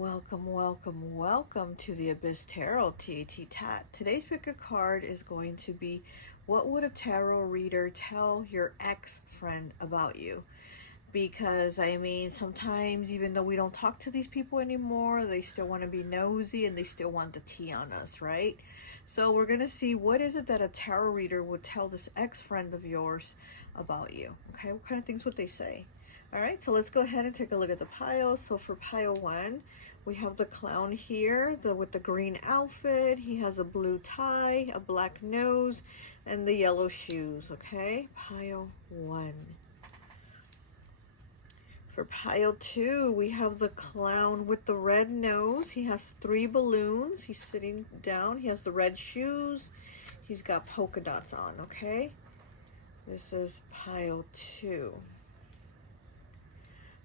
Welcome to the Abyss Tarot T.A.T. Today's pick a card is going to be, what would a tarot reader tell your ex-friend about you? Because, I mean, sometimes even though we don't talk to these people anymore, they still want to be nosy and they still want the tea on us, right? So we're going to see, what is it that a tarot reader would tell this ex-friend of yours about you? Okay, what kind of things would they say? All right, so let's go ahead and take a look at the piles. So for pile 1, we have the clown here with the green outfit. He has a blue tie, a black nose, and the yellow shoes, okay? Pile 1. For pile 2, we have the clown with the red nose. He has 3 balloons. He's sitting down. He has the red shoes. He's got polka dots on, okay? This is pile 2.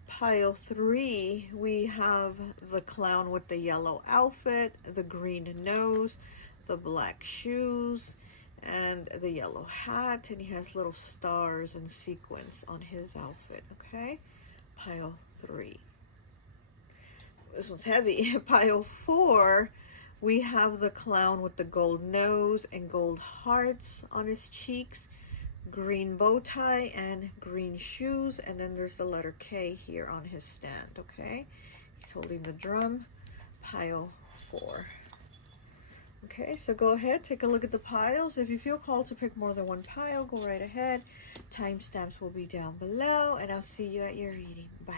Pile 3, we have the clown with the yellow outfit, the green nose, the black shoes, and the yellow hat, and he has little stars and sequins on his outfit, okay? Pile 3. This one's heavy. Pile 4, we have the clown with the gold nose and gold hearts on his cheeks, green bow tie and green shoes, and then there's the letter K here on his stand, okay? He's holding the drum. Pile 4. Okay, so go ahead, take a look at the piles. If you feel called to pick more than one pile, go right ahead. Timestamps will be down below, and I'll see you at your reading. Bye.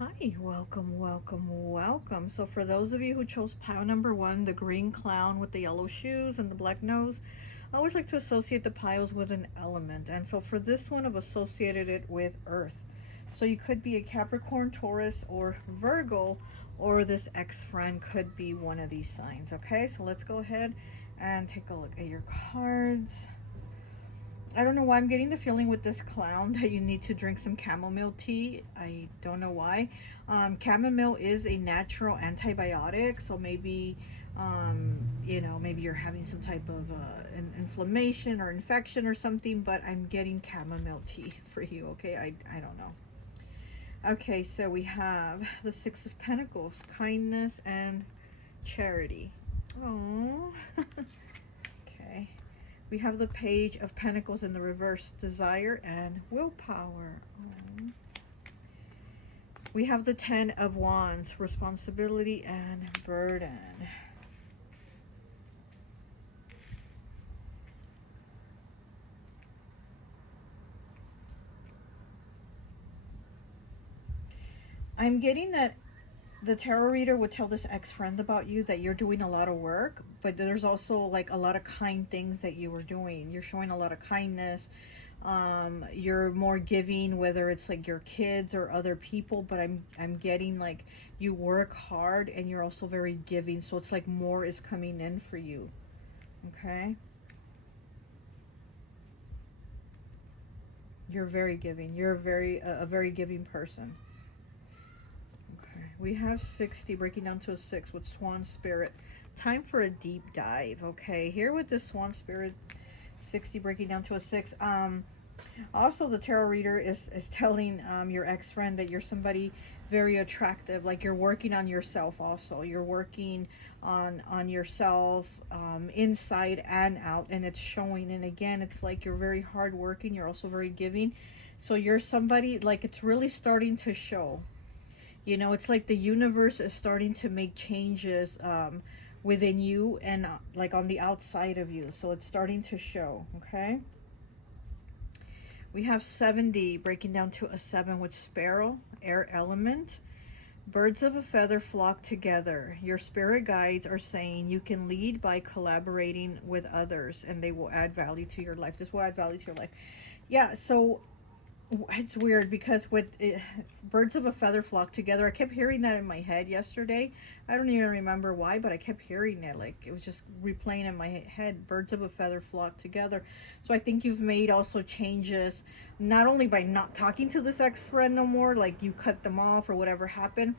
Hi, welcome. So for those of you who chose pile number 1, the green clown with the yellow shoes and the black nose, I always like to associate the piles with an element, and so for this one I've associated it with earth. So you could be a Capricorn, Taurus, or Virgo, or this ex-friend could be one of these signs. Okay, so let's go ahead and take a look at your cards. I don't know why I'm getting the feeling with this clown that you need to drink some chamomile tea. I don't know why. Chamomile is a natural antibiotic, so maybe you know, maybe you're having some type of an inflammation or infection or something, but I'm getting chamomile tea for you, okay? I don't know. Okay, so we have the 6 of Pentacles, kindness and charity. Oh. Okay. We have the Page of Pentacles in the reverse, desire and willpower. Aww. We have the 10 of Wands, responsibility and burden. I'm getting that the tarot reader would tell this ex-friend about you that you're doing a lot of work, but there's also like a lot of kind things that you were doing. You're showing a lot of kindness. You're more giving, whether it's like your kids or other people, but I'm getting like you work hard and you're also very giving. So it's like more is coming in for you. Okay. You're very giving. You're a very giving person. We have 60 breaking down to a 6 with Swan Spirit. Time for a deep dive. Okay, here with the Swan Spirit, 60 breaking down to a 6. Also, the tarot reader is telling your ex-friend that you're somebody very attractive. Like you're working on yourself also. You're working on yourself inside and out, and it's showing. And again, it's like you're very hardworking. You're also very giving. So you're somebody, like it's really starting to show. You know, it's like the universe is starting to make changes within you and like on the outside of you. So it's starting to show, okay? We have 70 breaking down to a 7 with Sparrow, air element. Birds of a feather flock together. Your spirit guides are saying you can lead by collaborating with others and they will add value to your life. This will add value to your life. Yeah, so it's weird because with birds of a feather flock together, I kept hearing that in my head yesterday. I don't even remember why, but I kept hearing it. Like it was just replaying in my head, birds of a feather flock together. So I think you've made also changes, not only by not talking to this ex-friend no more, like you cut them off or whatever happened.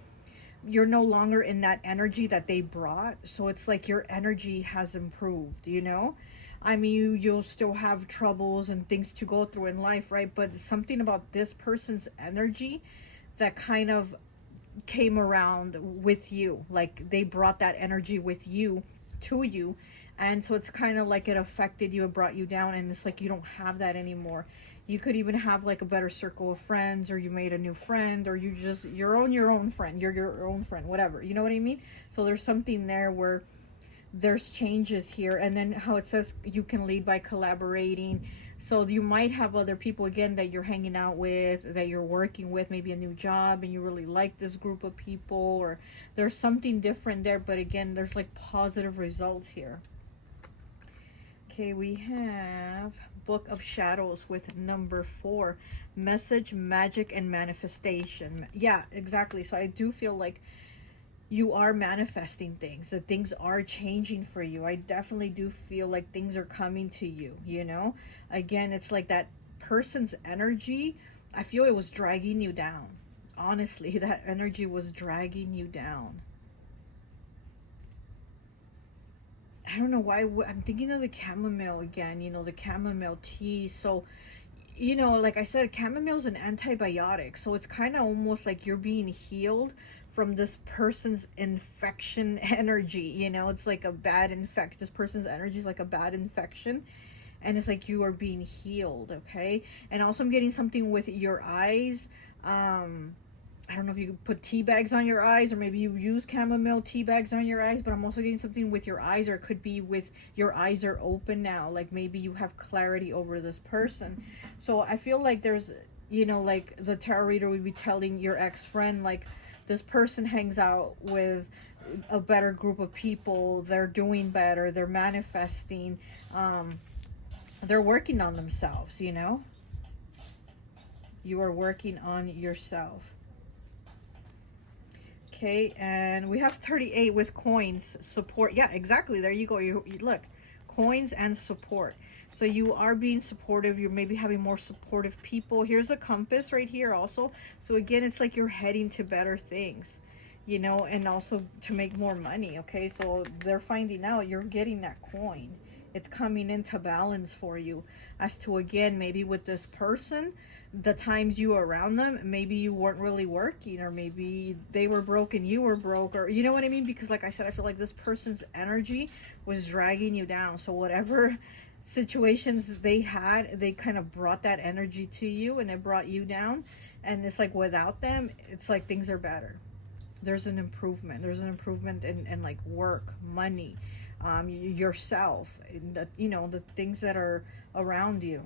You're no longer in that energy that they brought. So it's like your energy has improved, you know? I mean, you'll still have troubles and things to go through in life, right? But something about this person's energy that kind of came around with you, like they brought that energy with you to you, and so it's kind of like it affected you, it brought you down, and it's like you don't have that anymore. You could even have like a better circle of friends, or you made a new friend, or you're your own friend, you're your own friend, whatever, you know what I mean? So there's something there where there's changes here. And then how it says you can lead by collaborating. So you might have other people again that you're hanging out with, that you're working with, maybe a new job, and you really like this group of people, or there's something different there. But again, there's like positive results here. Okay, we have Book of Shadows with number 4, message, magic, and manifestation. Yeah, exactly. So I do feel like you are manifesting things, that things are changing for you. I definitely do feel like things are coming to you, you know? Again, it's like that person's energy, I feel it was dragging you down. Honestly, that energy was dragging you down. I don't know why. I'm thinking of the chamomile again, you know, the chamomile tea. So, you know, like I said, chamomile is an antibiotic. So it's kind of almost like you're being healed from this person's infection energy. You know, it's like a bad infect. This person's energy is like a bad infection. And it's like you are being healed, okay? And also I'm getting something with your eyes. I don't know if you put tea bags on your eyes, or maybe you use chamomile tea bags on your eyes, but I'm also getting something with your eyes, or it could be with your eyes are open now, like maybe you have clarity over this person. So I feel like there's, you know, like the tarot reader would be telling your ex-friend, like, this person hangs out with a better group of people, they're doing better, they're manifesting, they're working on themselves, you know? You are working on yourself. Okay, and we have 38 with coins, support. Yeah, exactly. There you go. You look, coins and support. So you are being supportive. You're maybe having more supportive people. Here's a compass right here also. So again, it's like you're heading to better things, you know, and also to make more money. Okay, so they're finding out you're getting that coin. It's coming into balance for you. As to, again, maybe with this person, the times you were around them, maybe you weren't really working, or maybe they were broke and you were broke, or you know what I mean? Because like I said, I feel like this person's energy was dragging you down. So whatever situations they had, they kind of brought that energy to you, and it brought you down. And it's like without them, it's like things are better. There's an improvement. There's an improvement in like work, money, yourself, you know, the things that are around you.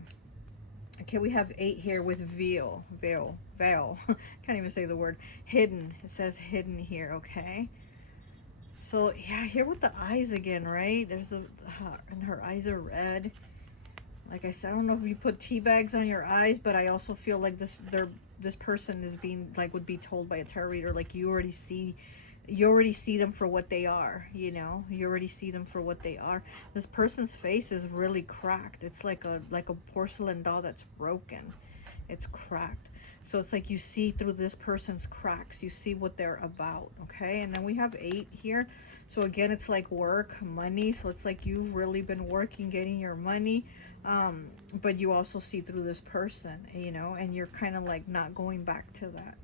Okay, we have 8 here with veil. Can't even say the word. Hidden. It says hidden here, okay? So, yeah, here with the eyes again, right? There's and her eyes are red. Like I said, I don't know if you put tea bags on your eyes, but I also feel like this person is being, like, would be told by a tarot reader, like, you already see them for what they are, you know? You already see them for what they are. This person's face is really cracked. It's like a porcelain doll that's broken. It's cracked. So it's like you see through this person's cracks. You see what they're about, okay? And then we have 8 here. So again, it's like work, money. So it's like you've really been working, getting your money. But you also see through this person, you know? And you're kind of like not going back to that.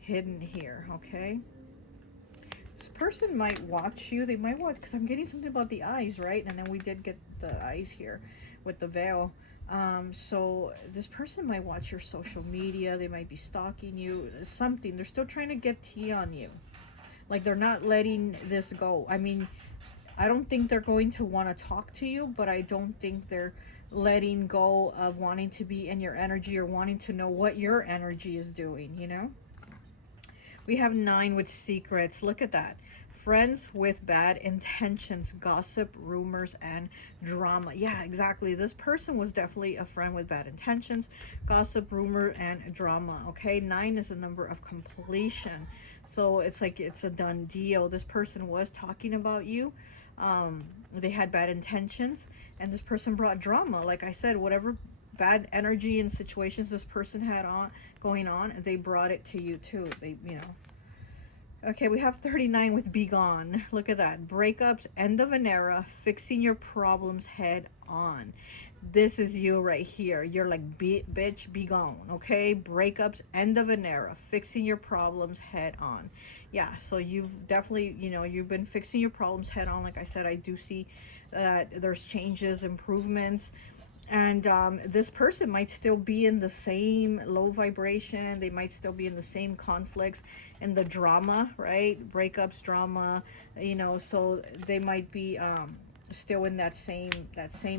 Hidden here, okay? Person might watch you. They might watch, because I'm getting something about the eyes, right? And then we did get the eyes here with the veil. So this person might watch your social media. They might be stalking you, something. They're still trying to get tea on you, like they're not letting this go. I mean, I don't think they're going to want to talk to you, but I don't think they're letting go of wanting to be in your energy, or wanting to know what your energy is doing, you know? We have 9 with secrets. Look at that. Friends with bad intentions, gossip, rumors, and drama. Yeah, exactly. This person was definitely a friend with bad intentions, gossip, rumor, and drama. Okay, 9 is a number of completion. So it's like it's a done deal. This person was talking about you. They had bad intentions, and this person brought drama. Like I said, whatever bad energy and situations this person had going on, they brought it to you too. They, you know. Okay, we have 39 with be gone. Look at that. Breakups, end of an era, fixing your problems head on. This is you right here. You're like, bitch, be gone. Okay, breakups, end of an era, fixing your problems head on. Yeah, so you've definitely, you know, you've been fixing your problems head on. Like I said, I do see that there's changes, improvements. And this person might still be in the same low vibration. They might still be in the same conflicts and the drama, right? Breakups, drama, you know, so they might be still in that same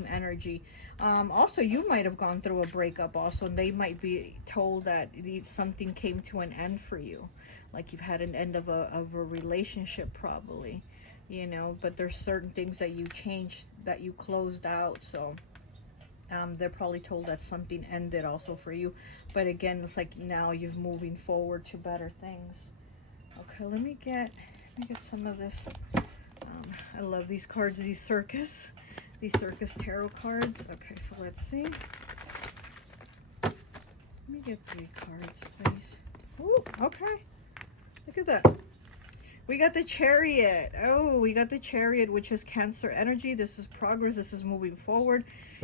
energy. Also, you might have gone through a breakup also, and they might be told that something came to an end for you. Like you've had an end of a relationship probably, you know, but there's certain things that you changed, that you closed out. So they're probably told that something ended also for you, but again, it's like now you're moving forward to better things. Okay, let me get some of this. I love these cards, these circus tarot cards. Okay, so let's see. Let me get 3 cards, please. Ooh, okay, look at that. We got the Chariot. Oh, we got the Chariot, which is Cancer energy. This is progress. This is moving forward.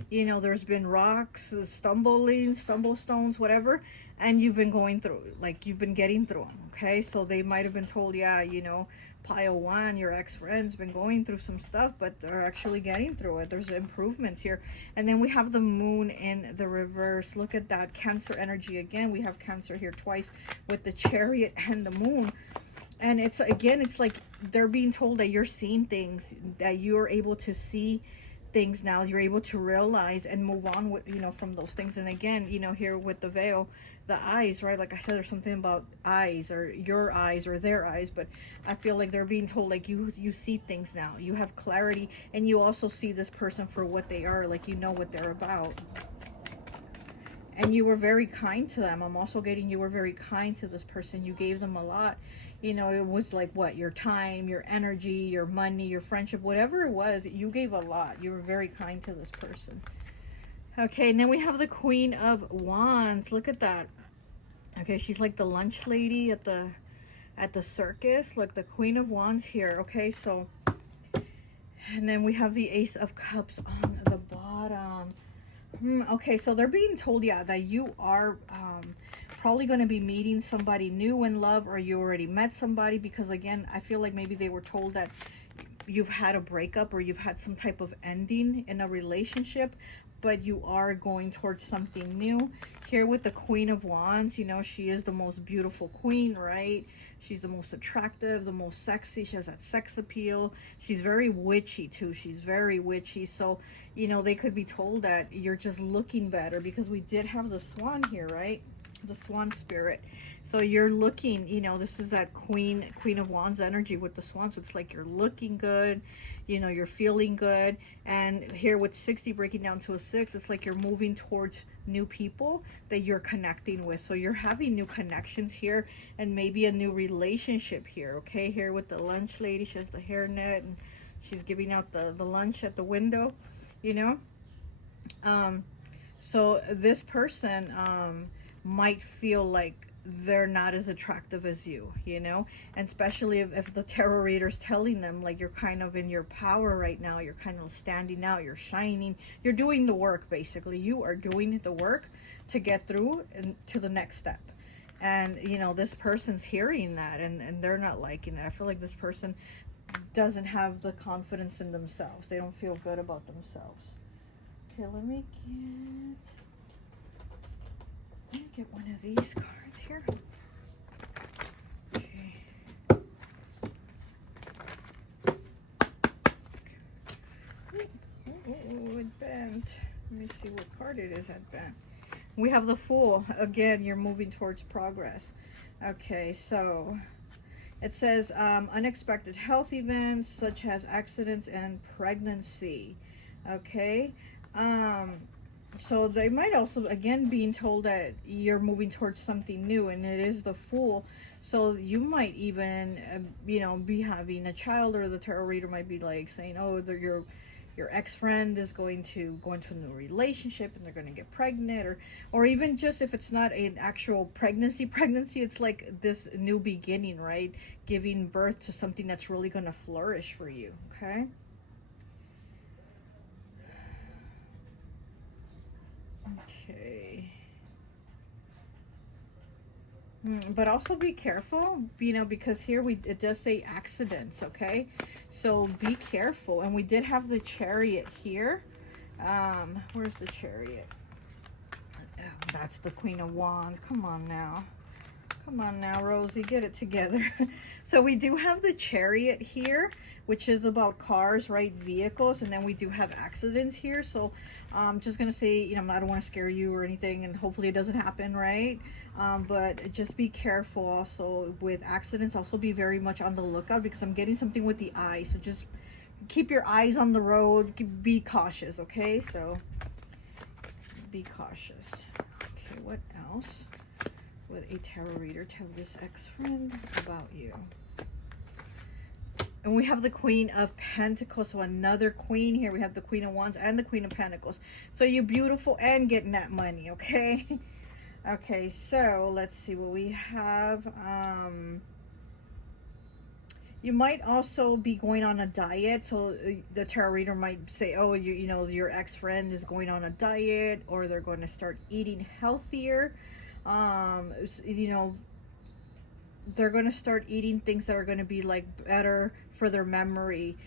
You know, there's been rocks, stumble stones, whatever, and you've been going through, like you've been getting through them. Okay, so they might have been told, yeah, you know, pile 1, your ex-friend's been going through some stuff, but they're actually getting through it. There's improvements here. And then we have the Moon in the reverse. Look at that, Cancer energy again. We have Cancer here twice with the Chariot and the Moon. And it's, again, it's like they're being told that you're seeing things, that you're able to see things now. You're able to realize and move on with, you know, from those things. And again, you know, here with the veil, the eyes, right? Like I said, there's something about eyes, or your eyes, or their eyes, but I feel like they're being told, like, you see things now. You have clarity, and you also see this person for what they are, like, you know what they're about. And you were very kind to them. I'm also getting you were very kind to this person. You gave them a lot. You know, it was like, what, your time, your energy, your money, your friendship, whatever it was, you gave a lot. You were very kind to this person. Okay, and then we have the Queen of Wands. Look at that. Okay, she's like the lunch lady at the circus. Look, the Queen of Wands here. Okay, so, and then we have the Ace of Cups on the bottom. Okay, so they're being told, yeah, that you are probably going to be meeting somebody new in love, or you already met somebody, because again, I feel like maybe they were told that you've had a breakup, or you've had some type of ending in a relationship, but you are going towards something new. Here with the Queen of Wands, you know, she is the most beautiful queen, right? She's the most attractive, the most sexy. She has that sex appeal. She's very witchy too. She's very witchy. So, you know, they could be told that you're just looking better, because we did have the Swan here, right? The Swan spirit. So you're looking, you know, this is that Queen of Wands energy with the Swan. So it's like you're looking good, you know, you're feeling good. And here with 60 breaking down to a 6, it's like you're moving towards new people that you're connecting with. So you're having new connections here, and maybe a new relationship here. Okay, here with the lunch lady, she has the hairnet, and she's giving out the lunch at the window, you know. So this person might feel like they're not as attractive as you, you know, and especially if the tarot reader's telling them, like, you're kind of in your power right now, you're kind of standing out, you're shining, you're doing the work. Basically, you are doing the work to get through and to the next step. And, you know, this person's hearing that, and they're not liking it. I feel like this person doesn't have the confidence in themselves. They don't feel good about themselves. Okay, let me get one of these cards here. Okay. Oh, it bent. Let me see what card it is that bent. We have the Fool. Again, you're moving towards progress. Okay, so it says unexpected health events such as accidents and pregnancy. Okay. So they might also, again, being told that you're moving towards something new, and it is the Fool. So you might even, you know, be having a child, or the tarot reader might be like saying, oh, your ex-friend is going to go into a new relationship, and they're going to get pregnant, or even just if it's not an actual pregnancy, it's like this new beginning, right? Giving birth to something that's really going to flourish for you. Okay. Okay. But also be careful, you know, because here it does say accidents, okay? So be careful. And we did have the Chariot here. Where's the Chariot? Oh, that's the Queen of Wands. Come on now. Come on now, Rosie, get it together. So we do have the Chariot here, which is about cars, right? Vehicles. And then we do have accidents here. So I'm just going to say, you know, I don't want to scare you or anything, and hopefully it doesn't happen, right? But just be careful also with accidents. Also be very much on the lookout, because I'm getting something with the eyes. So just keep your eyes on the road. Be cautious, okay? So be cautious. Okay, what else would a tarot reader tell this ex-friend about you? And we have the Queen of Pentacles. So another queen here. We have the Queen of Wands and the Queen of Pentacles. So you're beautiful and getting that money, okay? Okay, so let's see what we have. You might also be going on a diet. So the tarot reader might say, oh, you know, your ex-friend is going on a diet, or they're going to start eating healthier. You know, they're going to start eating things that are going to be like better for their memory.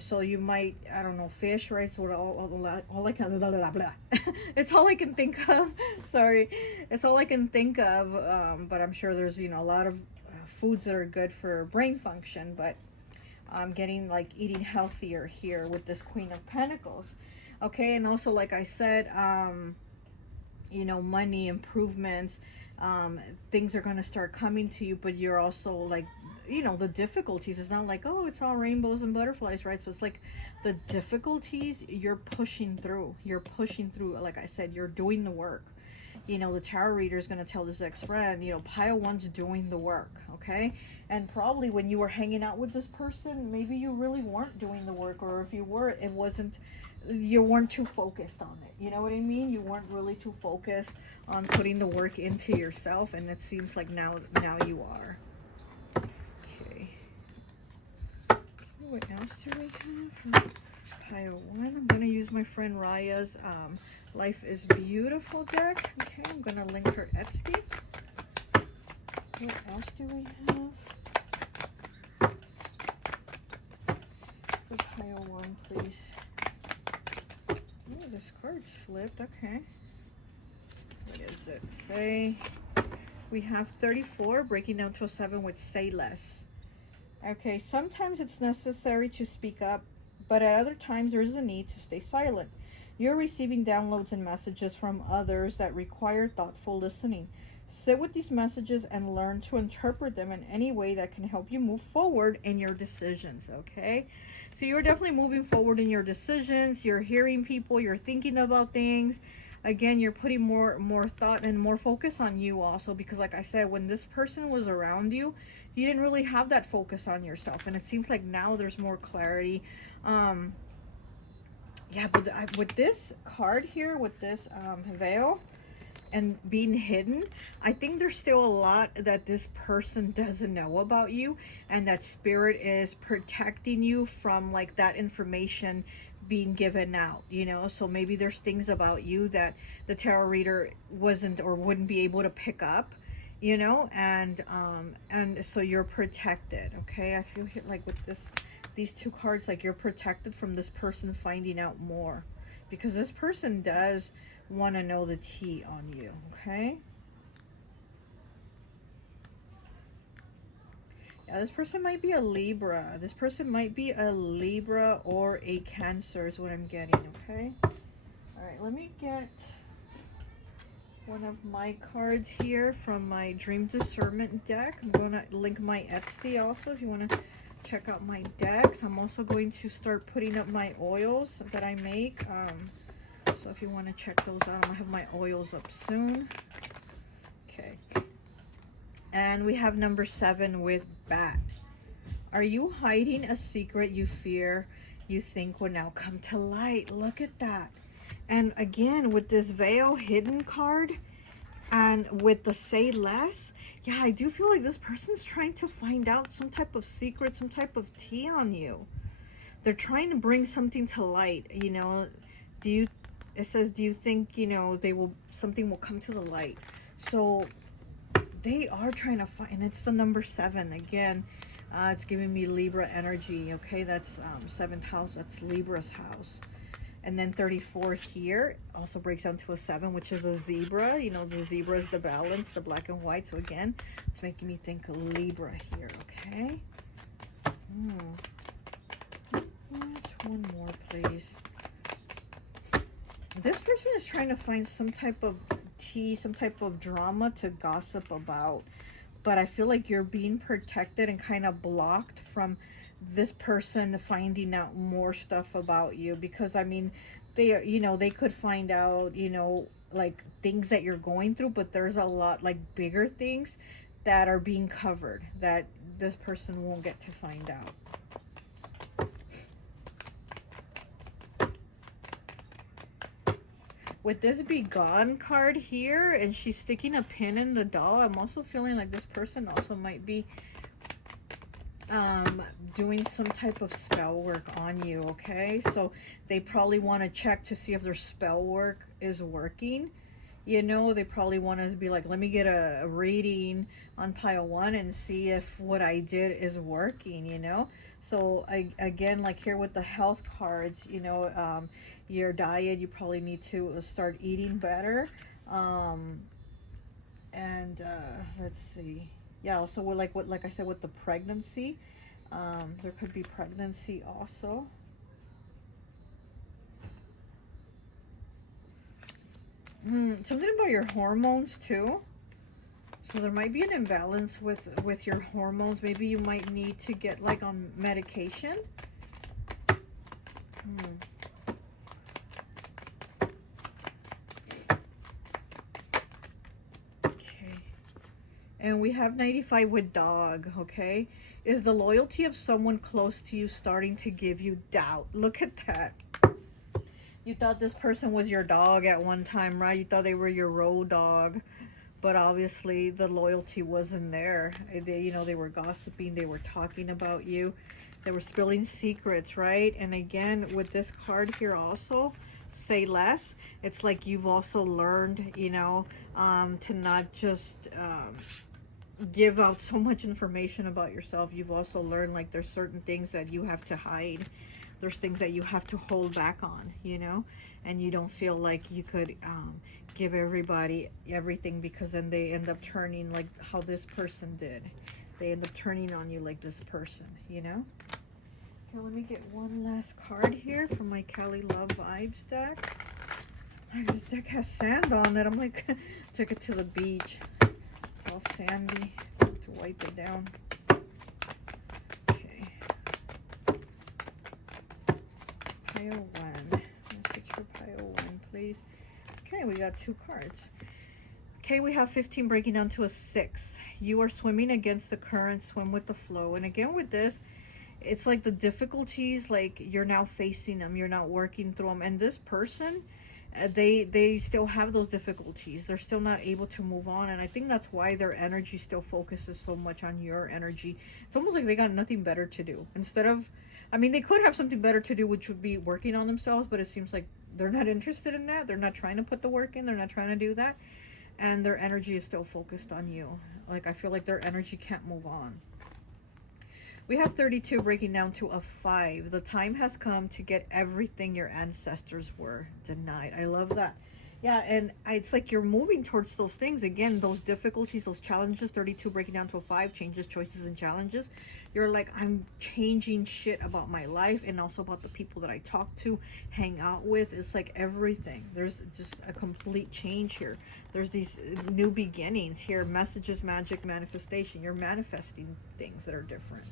So you might, I don't know, fish, right? So all I can, blah, blah, blah. It's all I can think of. Sorry. It's all I can think of. But I'm sure there's, you know, a lot of foods that are good for brain function, but I'm getting like eating healthier here with this Queen of Pentacles. Okay. And also, like I said, you know, money improvements, things are going to start coming to you, but you're also like, you know, the difficulties, it's not like, oh, it's all rainbows and butterflies, right? So it's like the difficulties, you're pushing through, like I said, you're doing the work. You know, the tarot reader is going to tell this ex-friend, you know, pile one's doing the work, okay? And probably when you were hanging out with this person, maybe you really weren't doing the work, or if you were, it wasn't, you weren't too focused on it. You know what I mean? You weren't really too focused on putting the work into yourself, and it seems like now you are. Okay. What else do we have? Pile 1. I'm going to use my friend Raya's Life is Beautiful deck. Okay, I'm going to link her Etsy. What else do we have? For pile 1, please. Oh, this card's flipped. Okay. What does it say? We have 34, breaking down to a 7 with say less. Okay, sometimes it's necessary to speak up, but at other times there is a need to stay silent. You're receiving downloads and messages from others that require thoughtful listening. Sit with these messages and learn to interpret them in any way that can help you move forward in your decisions, okay? So you're definitely moving forward in your decisions. You're hearing people. You're thinking about things. Again, you're putting more thought and more focus on you also, because like I said, when this person was around you, you didn't really have that focus on yourself. And it seems like now there's more clarity. Yeah, but with this card here, with this veil and being hidden, I think there's still a lot that this person doesn't know about you, and that spirit is protecting you from like that information being given out, you know. So maybe there's things about you that the tarot reader wasn't or wouldn't be able to pick up, you know, and so you're protected. Okay, I feel here like with these two cards, like you're protected from this person finding out more, because this person does want to know the tea on you. Okay, yeah, this person might be a Libra. This person might be a Libra or a Cancer is what I'm getting. Okay, all right, let me get one of my cards here from my Dream Discernment deck. I'm going to link my Etsy also if you want to check out my decks. I'm also going to start putting up my oils that I make. So if you want to check those out, I'm going to have my oils up soon. Okay. And we have number 7 with Bat. Are you hiding a secret you fear you think will now come to light? Look at that. And again, with this veil hidden card and with the say less, yeah, I do feel like this person's trying to find out some type of secret, some type of tea on you. They're trying to bring something to light, you know. Do you it says, do you think, you know, something will come to the light? So they are trying to find, and it's the number 7 again. It's giving me Libra energy. Okay, that's 7th house. That's Libra's house. And then 34 here also breaks down to a 7, which is a zebra. You know, the zebra is the balance, the black and white. So again, it's making me think of Libra here. Okay. One more, please. This person is trying to find some type of tea, some type of drama to gossip about. But I feel like you're being protected and kind of blocked from this person finding out more stuff about you. Because, I mean, they, you know, they could find out, you know, like things that you're going through. But there's a lot, like, bigger things that are being covered that this person won't get to find out. With this Be Gone card here, and she's sticking a pin in the doll, I'm also feeling like this person also might be doing some type of spell work on you, okay? So they probably want to check to see if their spell work is working. You know, they probably want to be like, let me get a reading on pile 1 and see if what I did is working, you know? So again, like here with the health cards, you know, your diet, you probably need to start eating better. Let's see. Yeah, also with like I said, with the pregnancy, there could be pregnancy also. Something about your hormones too. So there might be an imbalance with your hormones. Maybe you might need to get like on medication. Okay. And we have 95 with dog, okay? Is the loyalty of someone close to you starting to give you doubt? Look at that. You thought this person was your dog at one time, right? You thought they were your road dog. But obviously the loyalty wasn't there. They, you know, they were gossiping. They were talking about you. They were spilling secrets, right? And again, with this card here also, say less. It's like you've also learned, you know, to not just give out so much information about yourself. You've also learned like there's certain things that you have to hide. There's things that you have to hold back on, you know, and you don't feel like you could give everybody everything, because then they end up turning like how this person did. They end up turning on you like this person, you know. Okay, let me get one last card here from my Cali Love Vibes deck. This deck has sand on it. I'm like, took it to the beach. It's all sandy. To wipe it down. Pile 1. Picture pile 1, please. Okay, we got 2 cards. Okay, we have 15 breaking down to a 6. You are swimming against the current, swim with the flow. And again with this, it's like the difficulties, like you're now facing them, you're not working through them. And this person, they still have those difficulties. They're still not able to move on. And I think that's why their energy still focuses so much on your energy. It's almost like they got nothing better to do. Instead of, I mean, they could have something better to do, which would be working on themselves, but it seems like they're not interested in that. They're not trying to put the work in. They're not trying to do that. And their energy is still focused on you. Like, I feel like their energy can't move on. We have 32 breaking down to a 5. The time has come to get everything your ancestors were denied. I love that. Yeah, and it's like you're moving towards those things. Again, those difficulties, those challenges. 32 breaking down to a 5. Changes, choices, and challenges. You're like, I'm changing shit about my life and also about the people that I talk to, hang out with. It's like everything. There's just a complete change here. There's these new beginnings here. Messages, magic, manifestation. You're manifesting things that are different.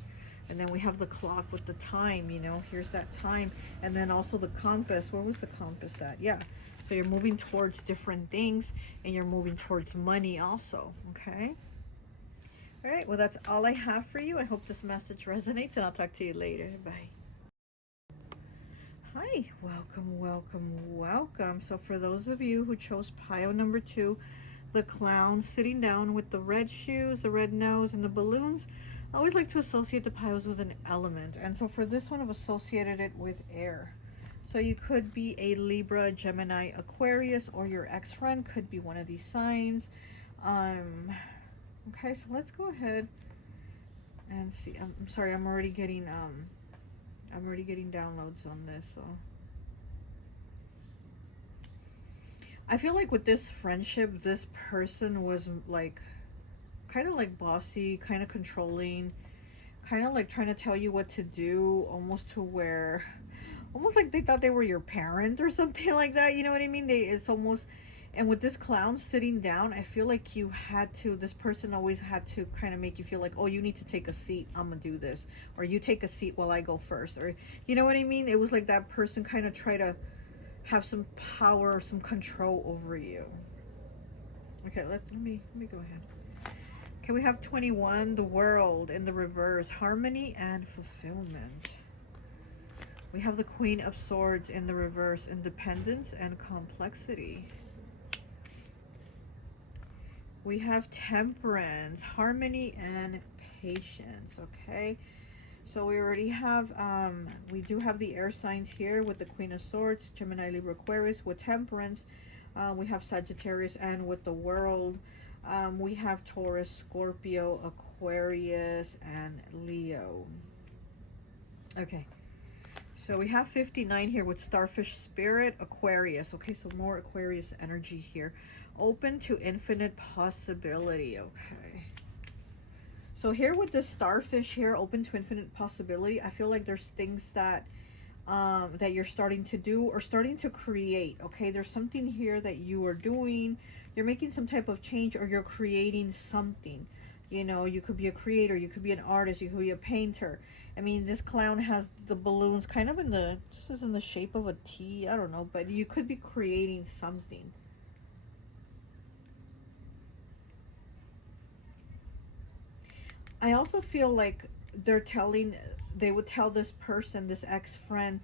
And then we have the clock with the time, you know, here's that time. And then also the compass. Where was the compass at? Yeah. So you're moving towards different things, and you're moving towards money also, okay? All right, well, that's all I have for you. I hope this message resonates, and I'll talk to you later. Bye. Hi, welcome, welcome, welcome. So for those of you who chose pile number 2, the clown sitting down with the red shoes, the red nose, and the balloons, I always like to associate the piles with an element. And so for this one, I've associated it with air. So you could be a Libra, Gemini, Aquarius, or your ex-friend could be one of these signs. Okay, so let's go ahead and see. I'm sorry, I'm already getting downloads on this. So I feel like with this friendship, this person was like kind of like bossy, kind of controlling, kind of like trying to tell you what to do, almost to where, almost like they thought they were your parent or something like that. You know what I mean? It's almost, and with this clown sitting down, I feel like you had to, this person always had to kind of make you feel like, oh, you need to take a seat, I'm gonna do this, or you take a seat while I go first, or you know what I mean? It was like that person kind of try to have some power, some control over you. Okay, let me go ahead. Okay, we have 21, the World in the reverse, harmony and fulfillment. We have the Queen of Swords in the reverse, independence and complexity. We have Temperance, harmony and patience. Okay, so we already have, we do have the air signs here with the Queen of Swords, Gemini, Libra, Aquarius. With Temperance, we have Sagittarius, and with the World, we have Taurus, Scorpio, Aquarius, and Leo. Okay, so we have 59 here with Starfish Spirit, Aquarius. Okay, so more Aquarius energy here. Open to infinite possibility. Okay, so here with the Starfish here, open to infinite possibility, I feel like there's things that that you're starting to do or starting to create. Okay, there's something here that you are doing, you're making some type of change, or you're creating something. You know, you could be a creator, you could be an artist, you could be a painter. I mean, this clown has the balloons kind of in the, this is in the shape of a T, I don't know, but you could be creating something. I also feel like they would tell this person, this ex-friend,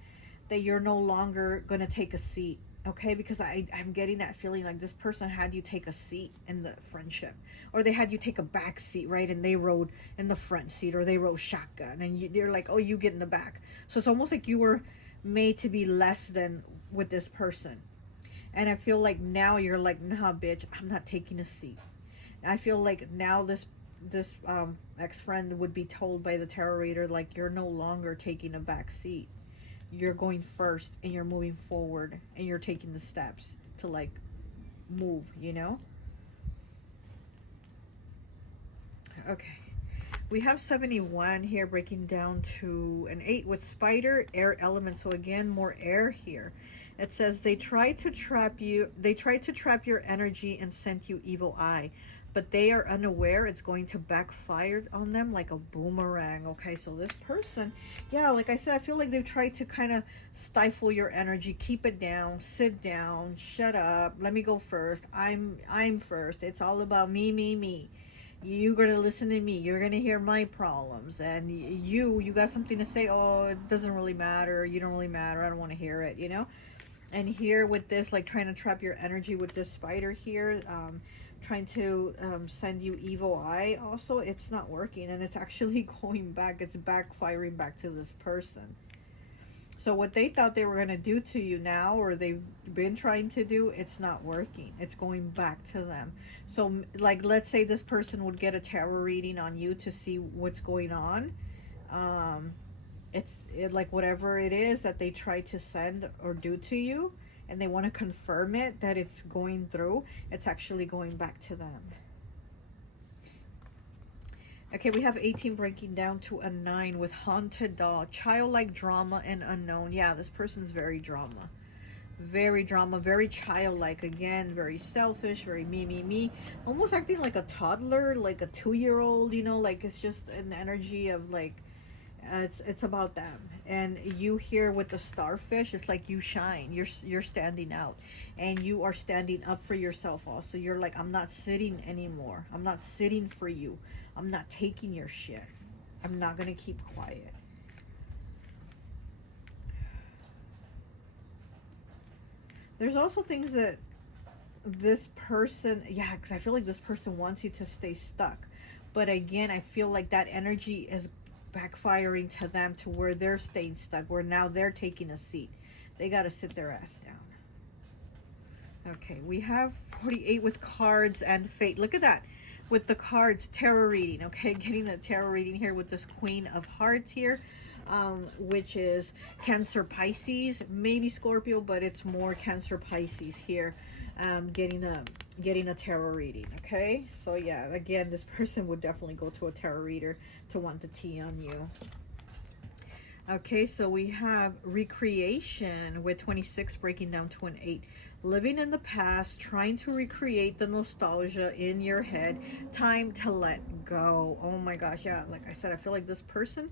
that you're no longer going to take a seat. Okay, because I'm getting that feeling like this person had you take a seat in the friendship, or they had you take a back seat, right? And they rode in the front seat, or they rode shotgun, and you're like, oh, you get in the back. So it's almost like you were made to be less than with this person. And I feel like now you're like, nah, bitch, I'm not taking a seat. I feel like now this ex-friend would be told by the tarot reader, like, you're no longer taking a back seat. You're going first, and you're moving forward, and you're taking the steps to like move, you know? Okay, we have 71 here, breaking down to an 8 with Spider, air element. So again, more air here. It says they tried to trap you, they tried to trap your energy and sent you evil eye, but they are unaware it's going to backfire on them like a boomerang. Okay, so this person, yeah, like I said, I feel like they've tried to kind of stifle your energy, keep it down, sit down, shut up, let me go first, I'm first, it's all about me. You're gonna listen to me, you're gonna hear my problems, and you got something to say, oh, it doesn't really matter, you don't really matter, I don't want to hear it, you know? And here with this, like trying to trap your energy with this spider here, trying to send you evil eye, also it's not working, and it's actually going back, it's backfiring back to this person. So what they thought they were going to do to you now, or they've been trying to do, it's not working, it's going back to them. So like, let's say this person would get a tarot reading on you to see what's going on. It's like whatever it is that they try to send or do to you, and they want to confirm it, that it's going through, it's actually going back to them. Okay, we have 18 breaking down to a 9 with Haunted Doll, childlike drama and unknown. Yeah, this person's very drama, very childlike. Again, very selfish, very me, almost acting like a toddler, like a 2-year-old, you know, like it's just an energy of like, it's about them. And you here with the Starfish, it's like you shine, you're standing out, and you are standing up for yourself also. You're like, I'm not sitting anymore, I'm not sitting for you, I'm not taking your shit, I'm not gonna keep quiet. There's also things that this person, yeah, because I feel like this person wants you to stay stuck, but again, I feel like that energy is backfiring to them, to where they're staying stuck, where now they're taking a seat, They got to sit their ass down. Okay, we have 48 with cards and fate. Look at that. With the cards, tarot reading. Okay, getting a tarot reading here with this Queen of Hearts here. Which is Cancer, Pisces, maybe Scorpio, but it's more Cancer, Pisces here. Getting a tarot reading. Okay, so yeah, again, this person would definitely go to a tarot reader to want the tea on you. Okay, so we have recreation with 26 breaking down to an 8. Living in the past, trying to recreate the nostalgia in your head. Time to let go. Oh my gosh, yeah, like I said, I feel like this person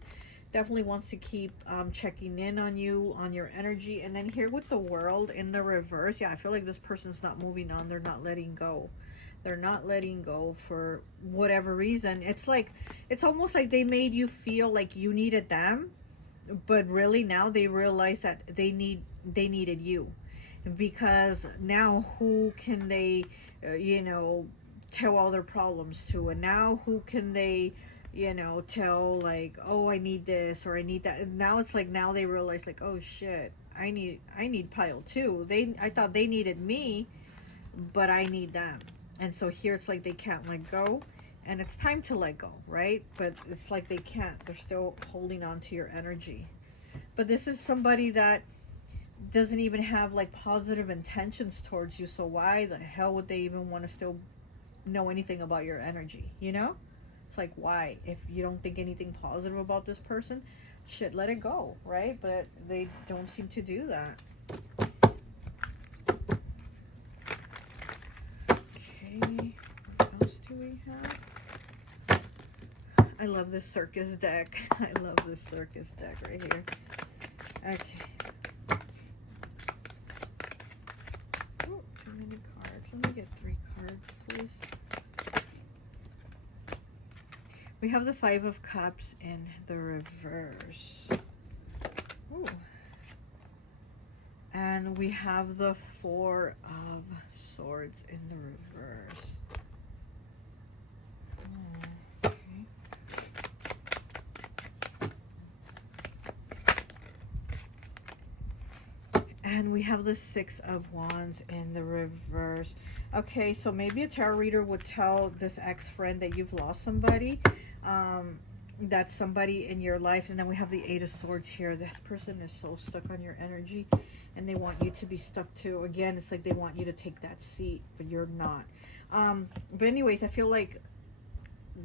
definitely wants to keep checking in on you, on your energy. And then here with the World in the reverse, yeah, I feel like this person's not moving on. They're not letting go. They're not letting go for whatever reason. It's like, it's almost like they made you feel like you needed them, but really now they realize that they needed you, because now who can they you know, tell all their problems to? And now who can they, you know, tell like, oh, I need this or I need that? And now it's like, now they realize like, oh shit, I need pile too. I thought they needed me, but I need them. And so here it's like they can't let go, and it's time to let go, right? But it's like they can't. They're still holding on to your energy. But this is somebody that doesn't even have like positive intentions towards you, so why the hell would they even want to still know anything about your energy, you know? It's like, why? If you don't think anything positive about this person, shit, let it go, right? But they don't seem to do that. Okay, what else do we have? I love this circus deck. I love this circus deck right here. Okay. Oh, too many cards. Let me get 3 cards, please. We have the 5 of Cups in the reverse. Ooh. And we have the 4 of Swords in the reverse. Okay. And we have the 6 of Wands in the reverse. Okay, so maybe a tarot reader would tell this ex-friend that you've lost somebody. That's somebody in your life. And then we have the 8 of Swords here. This person is so stuck on your energy, and they want you to be stuck too. Again, it's like they want you to take that seat, but you're not. But anyways, I feel like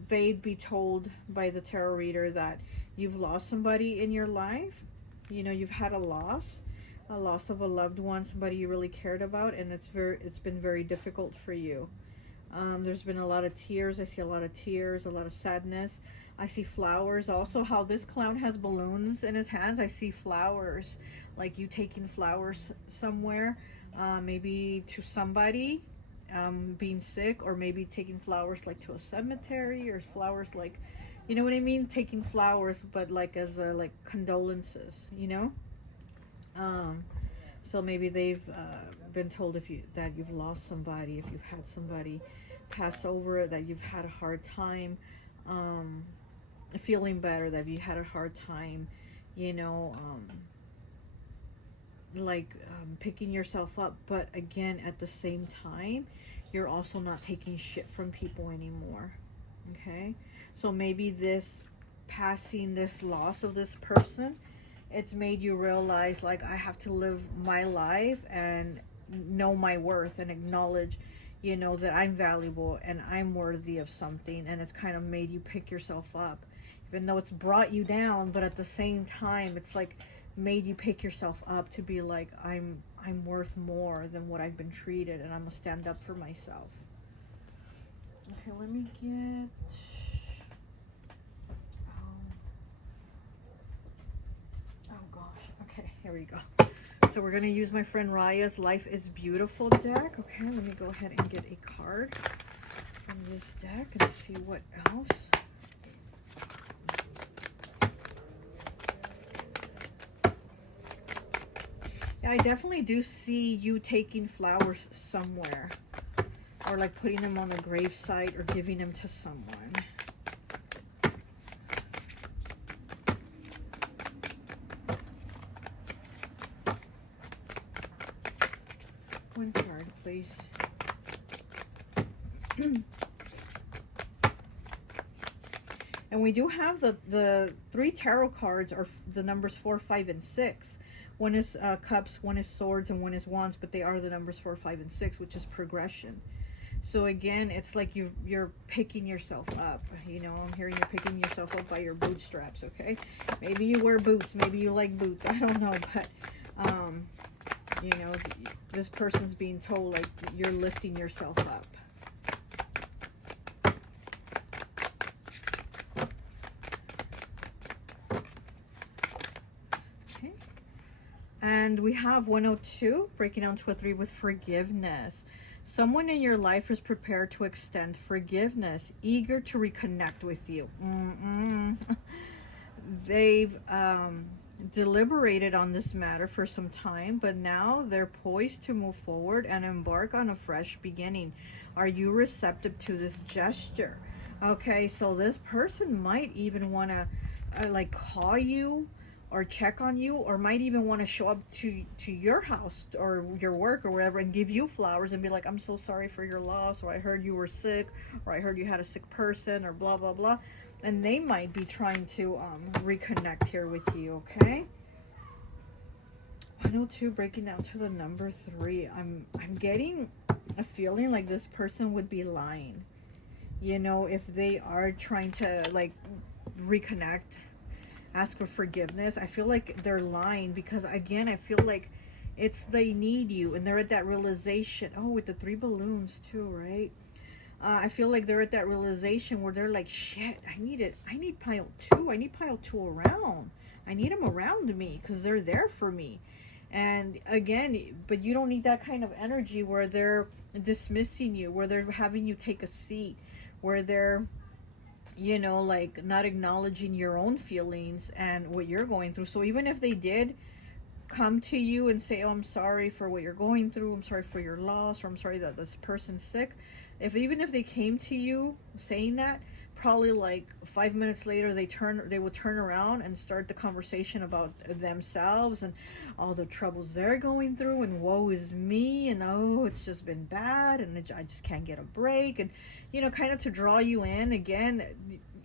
they'd be told by the tarot reader that you've lost somebody in your life. You know, you've had a loss of a loved one, somebody you really cared about, and it's been very difficult for you. There's been a lot of tears. I see a lot of tears, a lot of sadness. I see flowers. Also, how this clown has balloons in his hands. I see flowers, like you taking flowers somewhere, maybe to somebody being sick, or maybe taking flowers like to a cemetery, or flowers like, you know what I mean, taking flowers, but like as like condolences, you know. So maybe they've been told that you've lost somebody, if you've had somebody pass over, that you've had a hard time feeling better, that you had a hard time, you know, picking yourself up. But again, at the same time, you're also not taking shit from people anymore. Okay, so maybe this loss of this person, it's made you realize, like, I have to live my life and know my worth and acknowledge, you know, that I'm valuable and I'm worthy of something. And it's kind of made you pick yourself up, even though it's brought you down. But at the same time, it's like made you pick yourself up to be like, I'm worth more than what I've been treated, and I'm gonna stand up for myself. Okay, let me get... Okay, here we go. So we're going to use my friend Raya's Life is Beautiful deck. Okay, let me go ahead and get a card from this deck and see what else. Yeah, I definitely do see you taking flowers somewhere, or like putting them on a gravesite or giving them to someone. please. And we do have the 3 tarot cards are the numbers 4, 5, and 6. One is cups, one is swords, and one is wands, but they are the numbers 4, 5, and 6, which is progression. So again, it's like you're picking yourself up. You know, I'm hearing you're picking yourself up by your bootstraps, okay? Maybe you wear boots, maybe you like boots, I don't know, but you know, this person's being told like you're lifting yourself up. Okay. And we have 102, breaking down to a 3 with forgiveness. Someone in your life is prepared to extend forgiveness, eager to reconnect with you. They've deliberated on this matter for some time, but now they're poised to move forward and embark on a fresh beginning. Are you receptive to this gesture? Okay, so this person might even want to like call you or check on you, or might even want to show up to your house or your work or wherever and give you flowers and be like, I'm so sorry for your loss, or I heard you were sick, or I heard you had a sick person, or blah blah blah. And they might be trying to reconnect here with you. Okay, 102, breaking down to the number 3. I'm getting a feeling like this person would be lying, you know, if they are trying to like reconnect, ask for forgiveness. I feel like they're lying, because again, I feel like it's they need you, and they're at that realization. Oh, with the 3 balloons too, right? I feel like they're at that realization where they're like, shit, I need pile 2. I need pile 2 around. I need them around me because they're there for me. And again, but you don't need that kind of energy where they're dismissing you, where they're having you take a seat, where they're, you know, like not acknowledging your own feelings and what you're going through. So even if they did come to you and say, oh, I'm sorry for what you're going through, I'm sorry for your loss, or I'm sorry that this person's sick, even if they came to you saying that, probably like 5 minutes later they will turn around and start the conversation about themselves and all the troubles they're going through, and woe is me, and oh, it's just been bad, and I just can't get a break, and you know, kind of to draw you in again.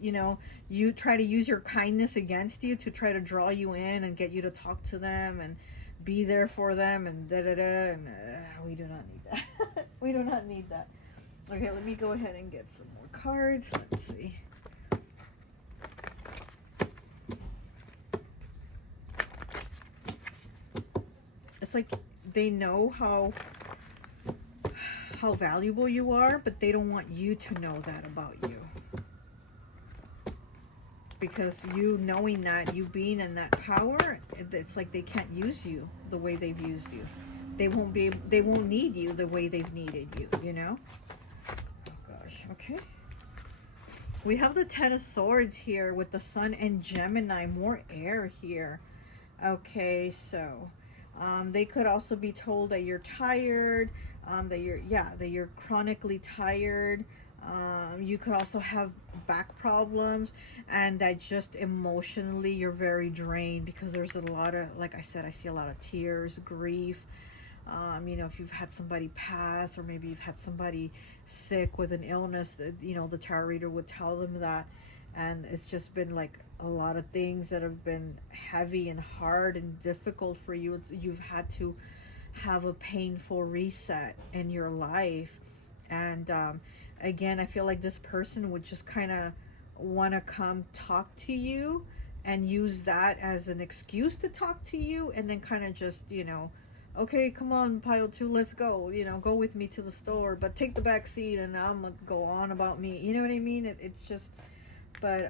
You know, you try to use your kindness against you to try to draw you in and get you to talk to them and be there for them, and and we do not need that. We do not need that. Okay, let me go ahead and get some more cards. Let's see. It's like they know how valuable you are, but they don't want you to know that about you. Because you knowing that, you being in that power, it's like they can't use you the way they've used you. They won't need you the way they've needed you, you know? Okay, we have the 10 of Swords here with the Sun and Gemini, more air here. Okay, so they could also be told that you're tired, that you're chronically tired. You could also have back problems, and that just emotionally you're very drained, because there's a lot of, like I said, I see a lot of tears, grief. You know, if you've had somebody pass, or maybe you've had somebody sick with an illness, that, you know, the tarot reader would tell them that. And it's just been like a lot of things that have been heavy and hard and difficult for you. You've had to have a painful reset in your life. And again, I feel like this person would just kind of want to come talk to you and use that as an excuse to talk to you, and then kind of just, you know, okay, come on, pile 2, let's go, you know, go with me to the store, but take the back seat, and I'm gonna go on about me, you know what I mean? It's just, but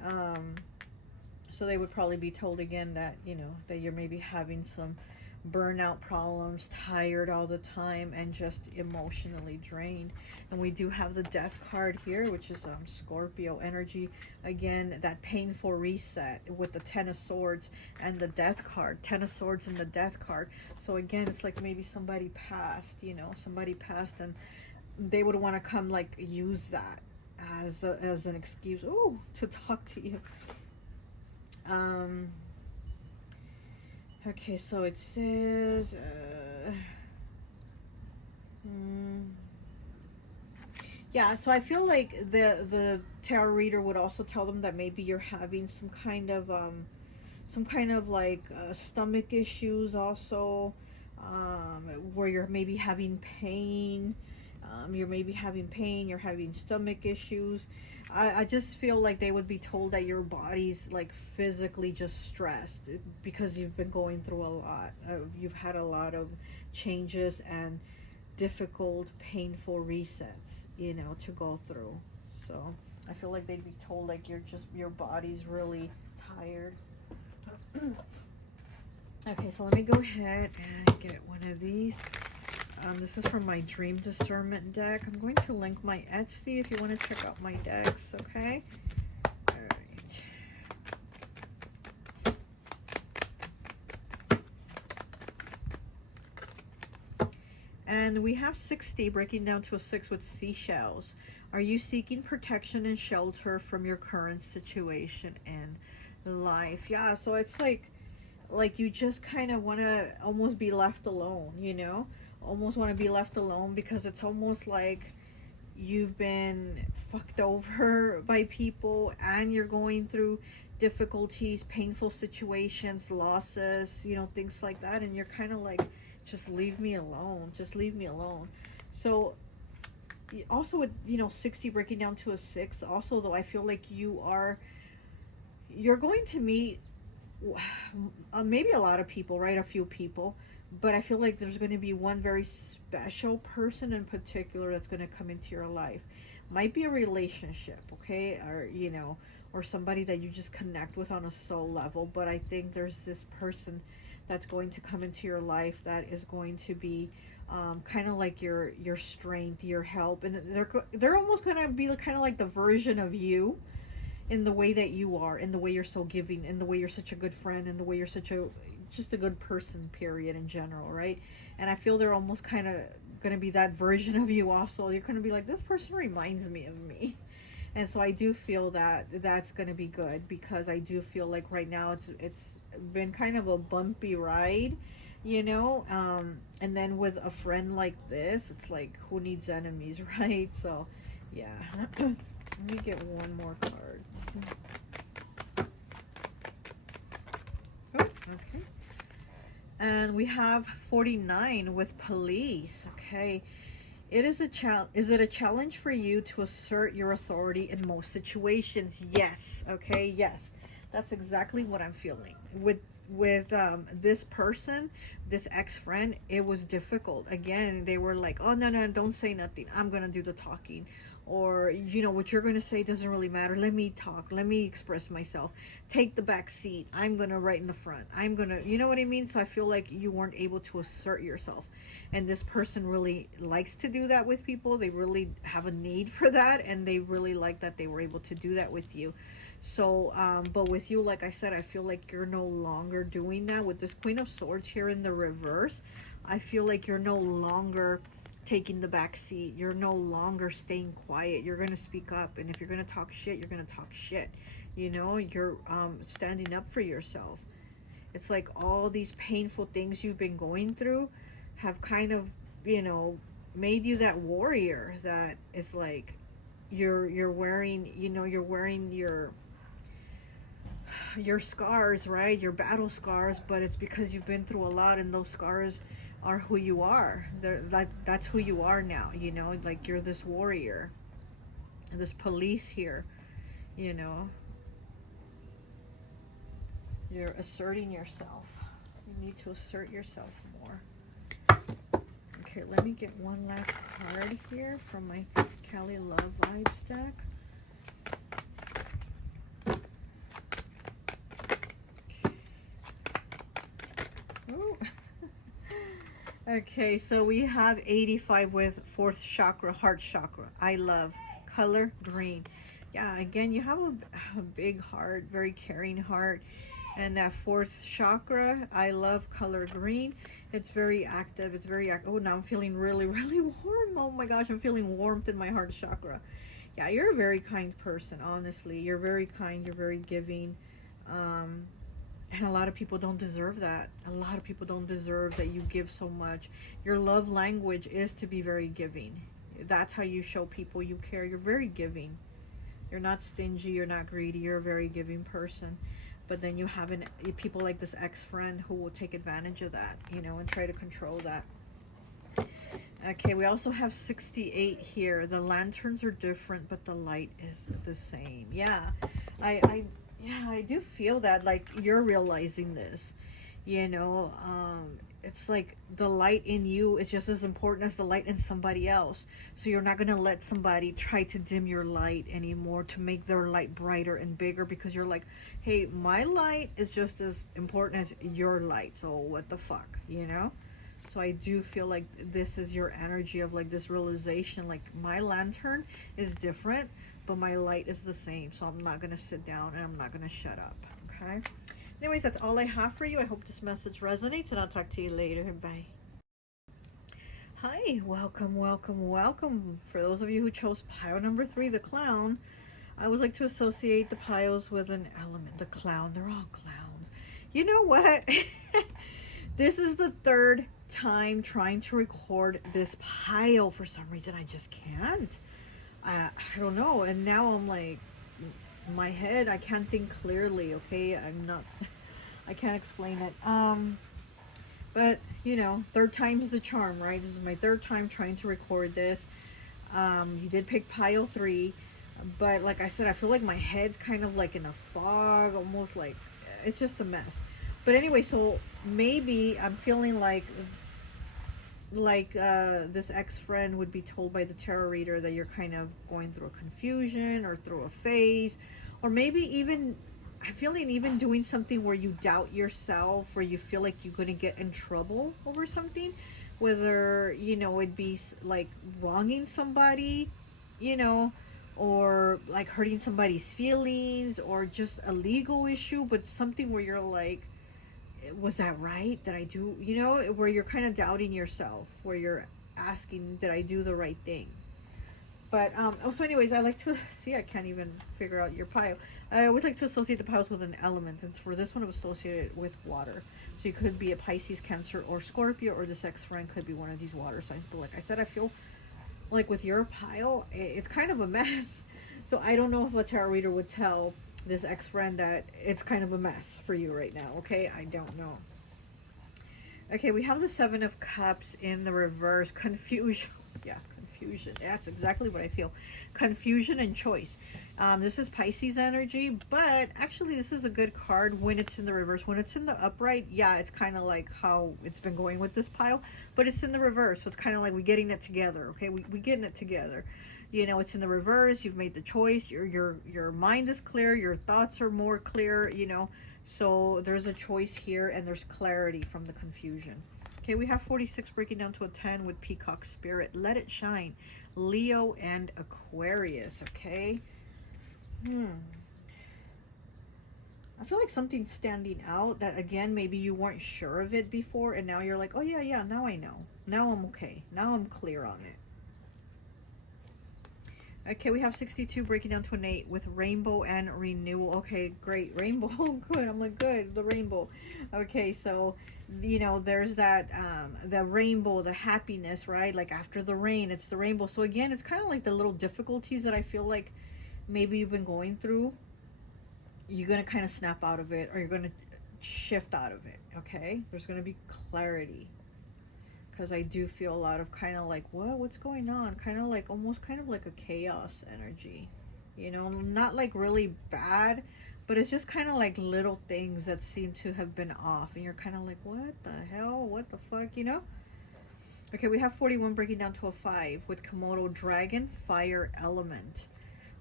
so they would probably be told again that, you know, that you're maybe having some burnout problems, tired all the time, and just emotionally drained. And we do have the Death card here, which is Scorpio energy. Again, that painful reset with the 10 of Swords and the Death card. 10 of Swords and the Death card. So again, it's like maybe somebody passed, you know, somebody passed, and they would want to come like use that as an excuse, ooh, to talk to you. Okay, so it says Yeah, so I feel like the tarot reader would also tell them that maybe you're having some kind of like stomach issues also, where you're maybe having pain. You're maybe having pain, you're having stomach issues. I just feel like they would be told that your body's like physically just stressed because you've been going through a lot. You've had a lot of changes and difficult, painful resets, you know, to go through. So I feel like they'd be told like your body's really tired. Okay, so let me go ahead and get one of these. This is from my Dream Discernment deck. I'm going to link my Etsy if you want to check out my decks, okay? Alright. And we have 60 breaking down to a 6 with seashells. Are you seeking protection and shelter from your current situation in life? Yeah, so it's like you just kind of want to almost be left alone, you know? Almost want to be left alone because it's almost like you've been fucked over by people and you're going through difficulties, painful situations, losses, you know, things like that, and you're kind of like, just leave me alone, just leave me alone. So also with, you know, 60 breaking down to a 6 also, though, I feel like you're going to meet maybe a lot of people, right? A few people, but I feel like there's going to be one very special person in particular that's going to come into your life. Might be a relationship, okay? Or, you know, or somebody that you just connect with on a soul level. But I think there's this person that's going to come into your life that is going to be kind of like your strength, your help. And they're almost going to be kind of like the version of you in the way that you are, in the way you're so giving, in the way you're such a good friend, in the way you're just a good person, period, in general, right? And I feel they're almost kind of going to be that version of you also. You're going to be like, this person reminds me of me. And so I do feel that that's going to be good, because I do feel like right now it's been kind of a bumpy ride, you know? And then with a friend like this, it's like, who needs enemies, right? So, yeah. Let me get one more card. Oh, okay. And we have 49 with police. Okay. Is it a challenge for you to assert your authority in most situations? Yes. Okay. Yes. That's exactly what I'm feeling. With this person, this ex-friend, it was difficult. Again, they were like, oh, no, don't say nothing. I'm going to do the talking. Or, you know, what you're going to say doesn't really matter. Let me talk. Let me express myself. Take the back seat. I'm going to write in the front. I'm going to, you know what I mean? So I feel like you weren't able to assert yourself. And this person really likes to do that with people. They really have a need for that. And they really like that they were able to do that with you. So, but with you, like I said, I feel like you're no longer doing that. With this Queen of Swords here in the reverse, I feel like you're no longer taking the back seat. You're no longer staying quiet. You're going to speak up. And if you're going to talk shit, you're going to talk shit. You know, you're standing up for yourself. It's like all these painful things you've been going through have kind of, you know, made you that warrior that is like you're wearing, you know, you're wearing your scars, right? Your battle scars, but it's because you've been through a lot, and those scars are who you are. That's who you are now, you know, like you're this warrior, this police here, you know. You're asserting yourself. You need to assert yourself more. Okay, let me get one last card here from my Cali Love Vibes deck. Okay, so we have 85 with 4th chakra, heart chakra. I love color green. Yeah, again, you have a big heart, very caring heart. And that 4th chakra, I love color green. It's very active. It's very active. Oh, now I'm feeling really, really warm. Oh my gosh, I'm feeling warmth in my heart chakra. Yeah, you're a very kind person, honestly. You're very kind. You're very giving. And a lot of people don't deserve that. A lot of people don't deserve that you give so much. Your love language is to be very giving. That's how you show people you care. You're very giving. You're not stingy. You're not greedy. You're a very giving person. But then you have people like this ex-friend who will take advantage of that, you know, and try to control that. Okay, we also have 68 here. The lanterns are different, but the light is the same. Yeah, I do feel that, like, you're realizing this, you know. It's like the light in you is just as important as the light in somebody else. So you're not going to let somebody try to dim your light anymore to make their light brighter and bigger, because you're like, hey, my light is just as important as your light. So what the fuck, you know? So I do feel like this is your energy of, like, this realization, like, my lantern is different, but my light is the same. So I'm not going to sit down and I'm not going to shut up. Okay. Anyways, that's all I have for you. I hope this message resonates, and I'll talk to you later. Bye. Hi, welcome, welcome, welcome. For those of you who chose pile number 3, the clown, I would like to associate the piles with an element. The clown, they're all clowns. You know what? This is the 3rd time trying to record this pile. For some reason, I just can't. I don't know. And now I'm like, my head, I can't think clearly. Okay, I can't explain it. But you know, 3rd time's the charm, right? This is my 3rd time trying to record this. You did pick pile 3, but like I said, I feel like my head's kind of like in a fog, almost like it's just a mess. But anyway, so maybe I'm feeling like this ex-friend would be told by the tarot reader that you're kind of going through a confusion or through a phase, or maybe even I'm feeling even doing something where you doubt yourself, where you feel like you're going to get in trouble over something, whether, you know, it'd be like wronging somebody, you know, or like hurting somebody's feelings, or just a legal issue, but something where you're like, was that right? Did I do, you know, where you're kind of doubting yourself, where you're asking, did I do the right thing? But also, anyways, I like to see, I can't even figure out your pile. I always like to associate the piles with an element, and for this one, it was associated with water. So you could be a Pisces, Cancer, or Scorpio, or this ex-friend could be one of these water signs. But like I said, I feel like with your pile, it's kind of a mess. So I don't know if a tarot reader would tell this ex-friend that it's kind of a mess for you right now. Okay, I don't know. Okay, we have the 7 of Cups in the reverse. Confusion. Yeah, confusion. That's exactly what I feel. Confusion and choice. This is Pisces energy, but actually this is a good card when it's in the reverse. When it's in the upright, yeah, it's kind of like how it's been going with this pile, but it's in the reverse, so it's kind of like we're getting it together. Okay, we getting it together. You know, it's in the reverse. You've made the choice. Your mind is clear. Your thoughts are more clear. You know, so there's a choice here, and there's clarity from the confusion. Okay, we have 46 breaking down to a 10 with Peacock Spirit. Let it shine. Leo and Aquarius. Okay. I feel like something's standing out that, again, maybe you weren't sure of it before, and now you're like, oh yeah, now I know. Now I'm okay. Now I'm clear on it. Okay, we have 62 breaking down to an 8 with rainbow and renewal. Okay, great. Rainbow. Good. I'm like, good. The rainbow. Okay, so, you know, there's that, the rainbow, the happiness, right? Like after the rain, it's the rainbow. So again, it's kind of like the little difficulties that I feel like maybe you've been going through. You're going to kind of snap out of it, or you're going to shift out of it. Okay, there's going to be clarity. Because I do feel a lot of kind of like, what's going on? Kind of like, almost kind of like a chaos energy. You know, not like really bad, but it's just kind of like little things that seem to have been off. And you're kind of like, what the hell? What the fuck? You know? Okay, we have 41 breaking down to a 5 with Komodo Dragon, Fire Element.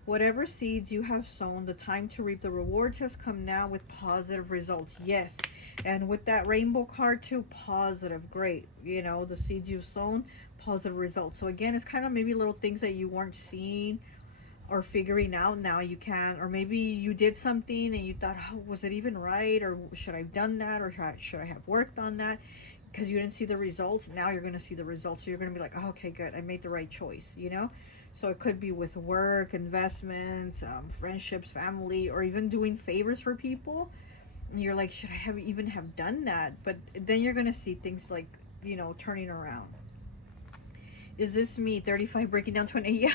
Whatever seeds you have sown, the time to reap the rewards has come now with positive results. Yes. And with that rainbow card too, positive, great. You know, the seeds you've sown, positive results. So again, it's kind of maybe little things that you weren't seeing or figuring out, now you can. Or maybe you did something and you thought, oh, was it even right? Or should I have done that? Or should I have worked on that? Because you didn't see the results. Now you're going to see the results. So you're going to be like, oh, okay, good. I made the right choice, you know? So it could be with work, investments, friendships, family, or even doing favors for people. you're like, should I even have done that? But then you're going to see things like, you know, turning around. Is this me? 35 breaking down to an 8. Yeah.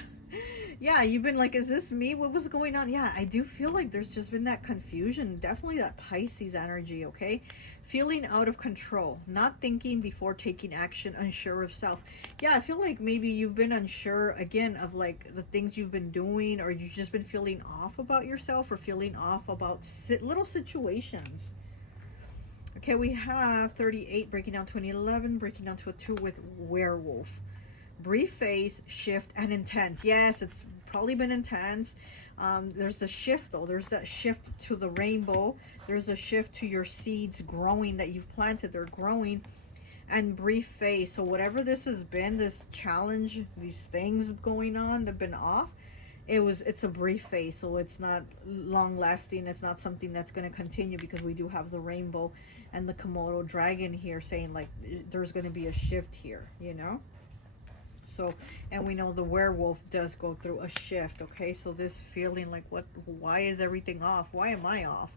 Yeah, you've been like, is this me? What was going on? Yeah, I do feel like there's just been that confusion. Definitely that Pisces energy, okay? Feeling out of control, not thinking before taking action, unsure of self. Yeah, I feel like maybe you've been unsure, again, of like the things you've been doing, or you've just been feeling off about yourself, or feeling off about little situations. Okay, we have 38 breaking down to an 11, breaking down to a 2 with werewolf. Brief phase, shift, and intense. Yes, it's probably been intense. There's a shift though. There's that shift to the rainbow. There's a shift to your seeds growing that you've planted. They're growing. And brief phase. So whatever this has been, this challenge, these things going on that have been off, it's a brief phase. So it's not long lasting. It's not something that's going to continue, because we do have the rainbow and the Komodo dragon here saying like there's going to be a shift here, you know. So, and we know the werewolf does go through a shift, okay? So this feeling like, why is everything off? Why am I off?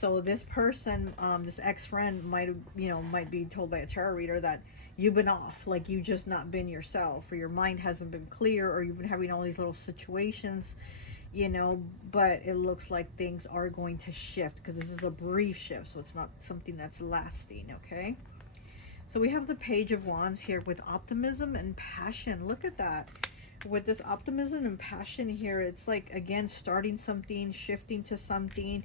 So this person, this ex-friend might be told by a tarot reader that you've been off, like you just not been yourself, or your mind hasn't been clear, or you've been having all these little situations, you know, but it looks like things are going to shift, because this is a brief shift, so it's not something that's lasting, okay? So we have the Page of Wands here with optimism and passion. Look at that. With this optimism and passion here, it's like, again, starting something, shifting to something.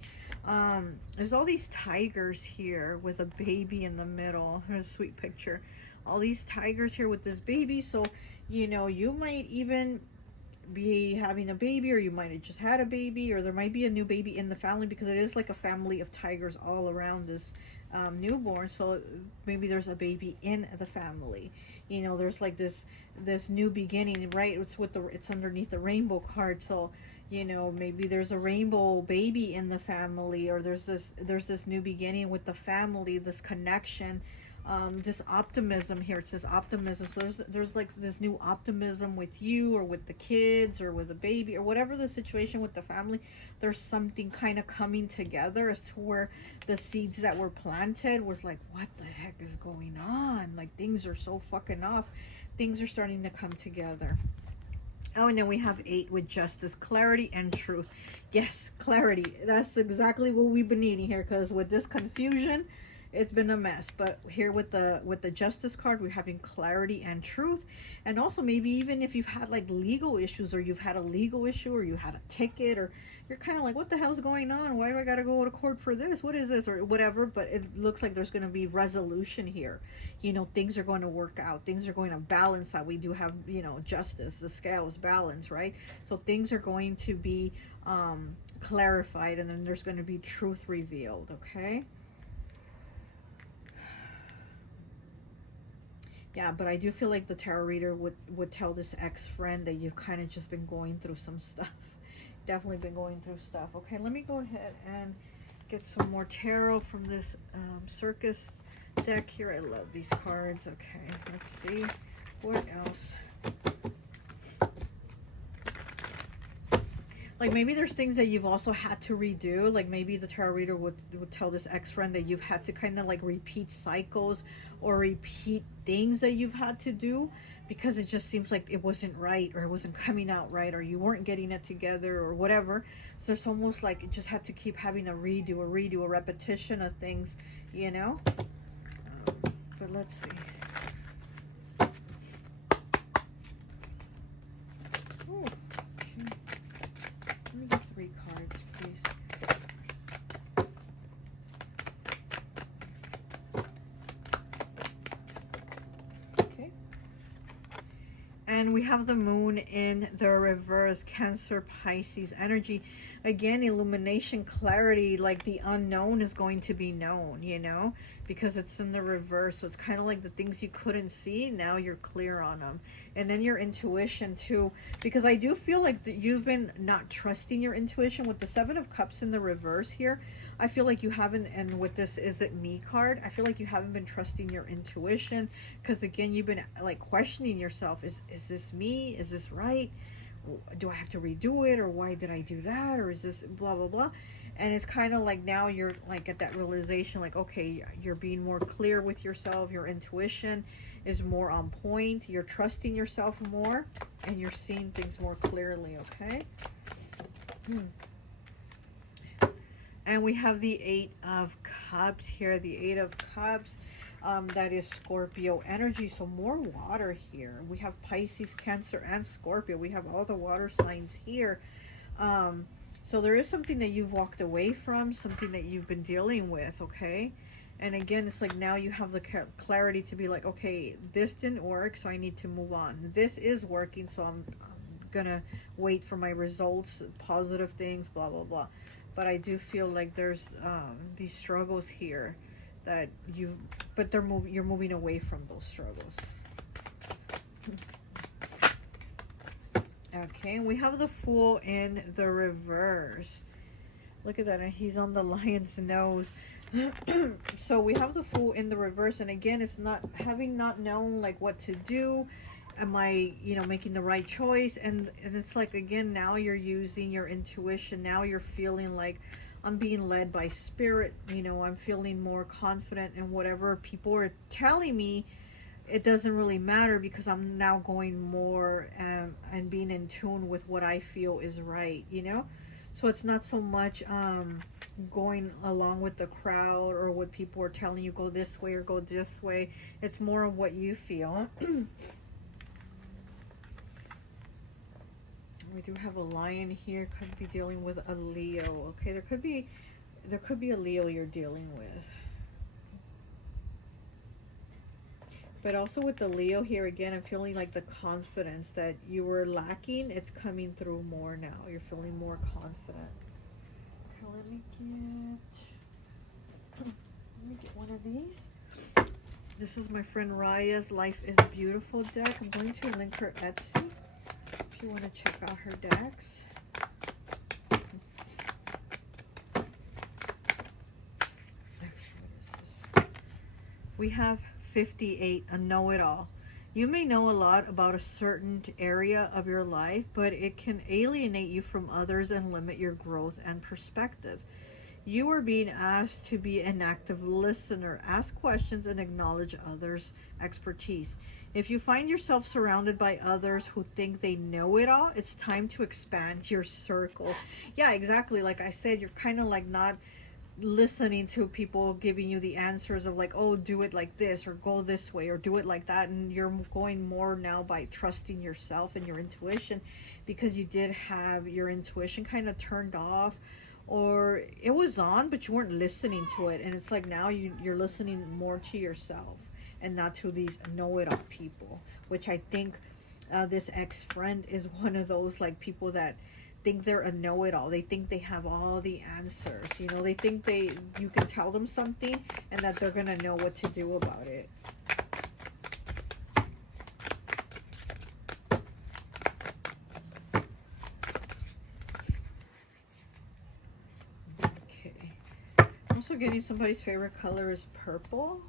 There's all these tigers here with a baby in the middle. Here's a sweet picture. All these tigers here with this baby. So, you know, you might even be having a baby, or you might have just had a baby, or there might be a new baby in the family, because it is like a family of tigers all around this newborn. So maybe there's a baby in the family, you know, there's like this new beginning, right? It's underneath the rainbow card. So, you know, maybe there's a rainbow baby in the family, or there's this new beginning with the family, this connection, this optimism here. It says optimism. So there's like this new optimism with you, or with the kids, or with the baby, or whatever the situation with the family. There's something kind of coming together, as to where the seeds that were planted was like, what the heck is going on? Like, things are so fucking off. Things are starting to come together. Oh, and then we have 8 with justice, clarity, and truth. Yes, clarity. That's exactly what we've been needing here, because with this confusion, it's been a mess. But here with the justice card, we're having clarity and truth. And also maybe even if you've had like legal issues, or you've had a legal issue, or you had a ticket, or you're kind of like, what the hell's going on? Why do I gotta go to court for this? What is this? Or whatever. But it looks like there's going to be resolution here. You know, things are going to work out. Things are going to balance out. We do have, you know, justice. The scales balance, right? So things are going to be clarified, and then there's going to be truth revealed, okay? Yeah, but I do feel like the tarot reader would tell this ex-friend that you've kind of just been going through some stuff. Definitely been going through stuff. Okay, let me go ahead and get some more tarot from this circus deck here. I love these cards. Okay, let's see. What else? Like, maybe there's things that you've also had to redo. Like, maybe the tarot reader would tell this ex-friend that you've had to kind of like repeat cycles, or repeat things that you've had to do, because it just seems like it wasn't right, or it wasn't coming out right, or you weren't getting it together, or whatever. So it's almost like it just had to keep having a redo, a repetition of things, you know? But let's see. Ooh, okay. Let me get 3 cards, please. Okay. And we have the moon in the reverse, Cancer, Pisces energy. Again, illumination, clarity, like the unknown is going to be known, you know, because it's in the reverse. So it's kind of like the things you couldn't see, now you're clear on them. And then your intuition too, because I do feel like that you've been not trusting your intuition. With the 7 of Cups in the reverse here, I feel like you haven't, and with this Is It Me card, I feel like you haven't been trusting your intuition, because again, you've been like questioning yourself. Is this me? Is this right? Do I have to redo it? Or why did I do that? Or is this blah, blah, blah? And it's kind of like now you're like at that realization, like, okay, you're being more clear with yourself. Your intuition is more on point. You're trusting yourself more, and you're seeing things more clearly, okay? And we have the 8 of Cups here. The 8 of Cups, that is Scorpio energy. So more water here. We have Pisces, Cancer, and Scorpio. We have all the water signs here. So there is something that you've walked away from, something that you've been dealing with, okay? And again, it's like now you have the clarity to be like, okay, this didn't work, so I need to move on. This is working, so I'm gonna wait for my results, positive things, blah, blah, blah. But I do feel like there's these struggles here that you're moving away from those struggles. Okay, we have the Fool in the reverse. Look at that, and he's on the lion's nose. So we have the Fool in the reverse, and again, it's not having not known like what to do. Am I, making the right choice? And it's like, again, now you're using your intuition. Now you're feeling like I'm being led by spirit. I'm feeling more confident in whatever people are telling me. It doesn't really matter because I'm now going more and being in tune with what I feel is right, So it's not so much going along with the crowd or what people are telling you, go this way or go this way. It's more of what you feel. We do have a lion here. Could be dealing with a Leo. Okay, there could be a Leo you're dealing with. But also with the Leo here, again, I'm feeling like the confidence that you were lacking, it's coming through more now. You're feeling more confident. Okay, let me get one of these. This is my friend Raya's Life is Beautiful deck. I'm going to link her Etsy if you want to check out her decks. We have 58, a know-it-all. You may know a lot about a certain area of your life, but it can alienate you from others and limit your growth and perspective. You are being asked to be an active listener, ask questions, and acknowledge others' expertise. If you find yourself surrounded by others who think they know it all, it's time to expand your circle. Yeah, exactly. Like I said, you're kind of like not listening to people giving you the answers of like, oh, do it like this or go this way or do it like that, and you're going more now by trusting yourself and your intuition, because you did have your intuition kind of turned off, or it was on but you weren't listening to it, and it's like now you're listening more to yourself and not to these know-it-all people, which I think this ex-friend is one of those like people that think they're a know-it-all. They think they have all the answers. They think you can tell them something and that they're gonna know what to do about it. Okay. I'm also getting somebody's favorite color is purple.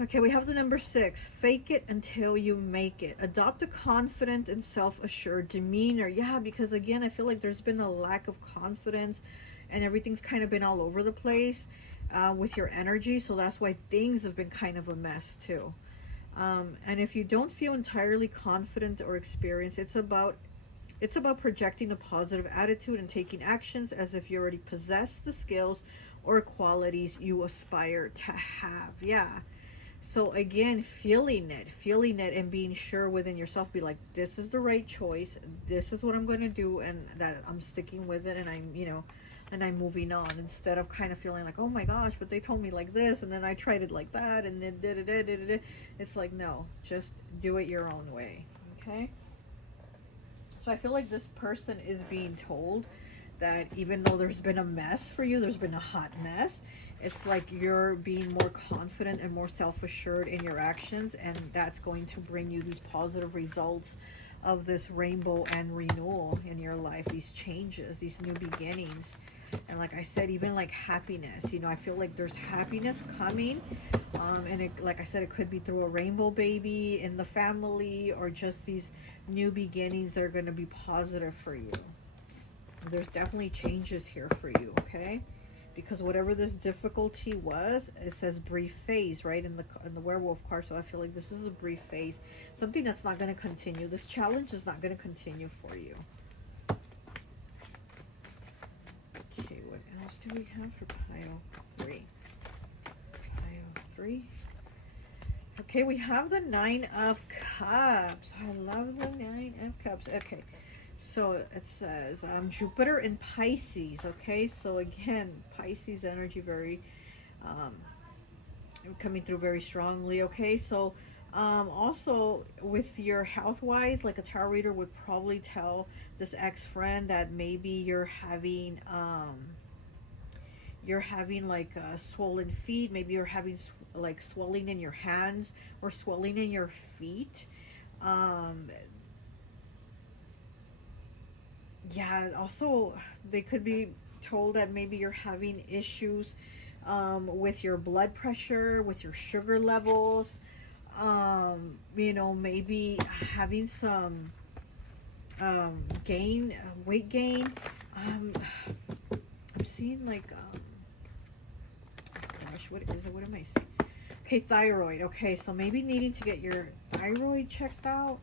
Okay, we have the number 6. Fake it until you make it. Adopt a confident and self-assured demeanor. Yeah, because again, I feel like there's been a lack of confidence and everything's kind of been all over the place with your energy. So that's why things have been kind of a mess too. And if you don't feel entirely confident or experienced, it's about projecting a positive attitude and taking actions as if you already possess the skills or qualities you aspire to have. Yeah. So again, feeling it and being sure within yourself, be like, this is the right choice. This is what I'm going to do, and that I'm sticking with it, and I'm moving on, instead of kind of feeling like, oh my gosh, but they told me like this, and then I tried it like that, and then da-da-da-da-da-da. It's like, no, just do it your own way. Okay. So I feel like this person is being told that even though there's been a mess for you, there's been a hot mess, it's like you're being more confident and more self-assured in your actions, and that's going to bring you these positive results of this rainbow and renewal in your life, these changes, these new beginnings. And like I said, even like happiness, I feel like there's happiness coming, and it, like I said, it could be through a rainbow baby in the family, or just these new beginnings that are going to be positive for you. There's definitely changes here for you, okay? Because whatever this difficulty was, it says brief phase, right, in the werewolf card. So I feel like this is a brief phase, something that's not going to continue. This challenge is not going to continue for you. Okay, what else do we have for pile 3? Pile 3. Okay, we have the 9 of Cups. I love the 9 of Cups. Okay. So it says Jupiter in Pisces, okay? So again, Pisces energy very coming through very strongly, okay? So also with your health-wise, like a tarot reader would probably tell this ex-friend that maybe you're having like swollen feet, maybe you're having like swelling in your hands or swelling in your feet. Yeah, also they could be told that maybe you're having issues with your blood pressure, with your sugar levels, you know, maybe having some weight gain. I'm seeing like, gosh, what is it? What am I seeing? Okay, thyroid. Okay, so maybe needing to get your thyroid checked out.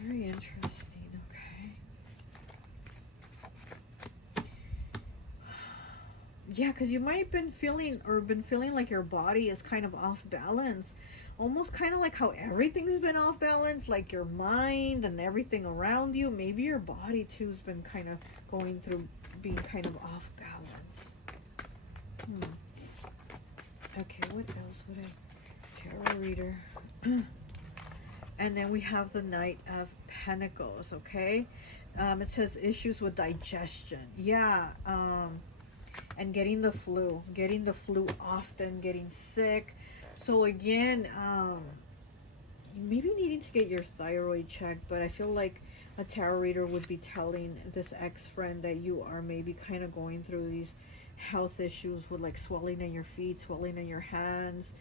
Very interesting. Yeah, because you might have been feeling like your body is kind of off balance. Almost kind of like how everything's been off balance, like your mind and everything around you. Maybe your body too has been kind of going through being kind of off balance. Okay, what else would I... Tarot reader. And then we have the Knight of Pentacles, okay? It says issues with digestion. Yeah, and getting the flu often, getting sick. So again, maybe needing to get your thyroid checked, but I feel like a tarot reader would be telling this ex-friend that you are maybe kind of going through these health issues with like swelling in your feet, swelling in your hands,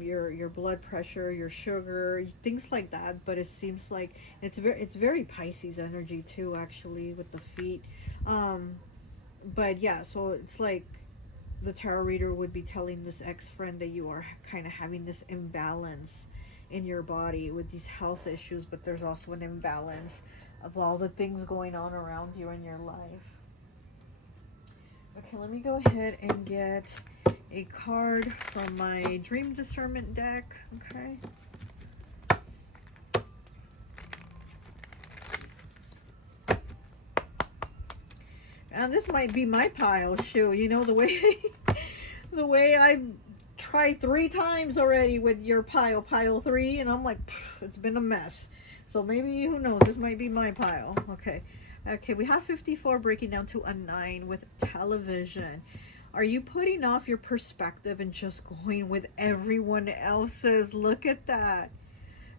your blood pressure, your sugar, things like that. But it seems like it's very Pisces energy too, actually, with the feet. But yeah, so it's like the tarot reader would be telling this ex-friend that you are kind of having this imbalance in your body with these health issues, but there's also an imbalance of all the things going on around you in your life. Okay, let me go ahead and get a card from my Dream Discernment deck, okay? And this might be my pile, shoot. You know, the way I tried 3 times already with your pile 3, and I'm like, it's been a mess. So maybe, who knows, this might be my pile. Okay, we have 54 breaking down to a 9 with television. Are you putting off your perspective and just going with everyone else's? Look at that.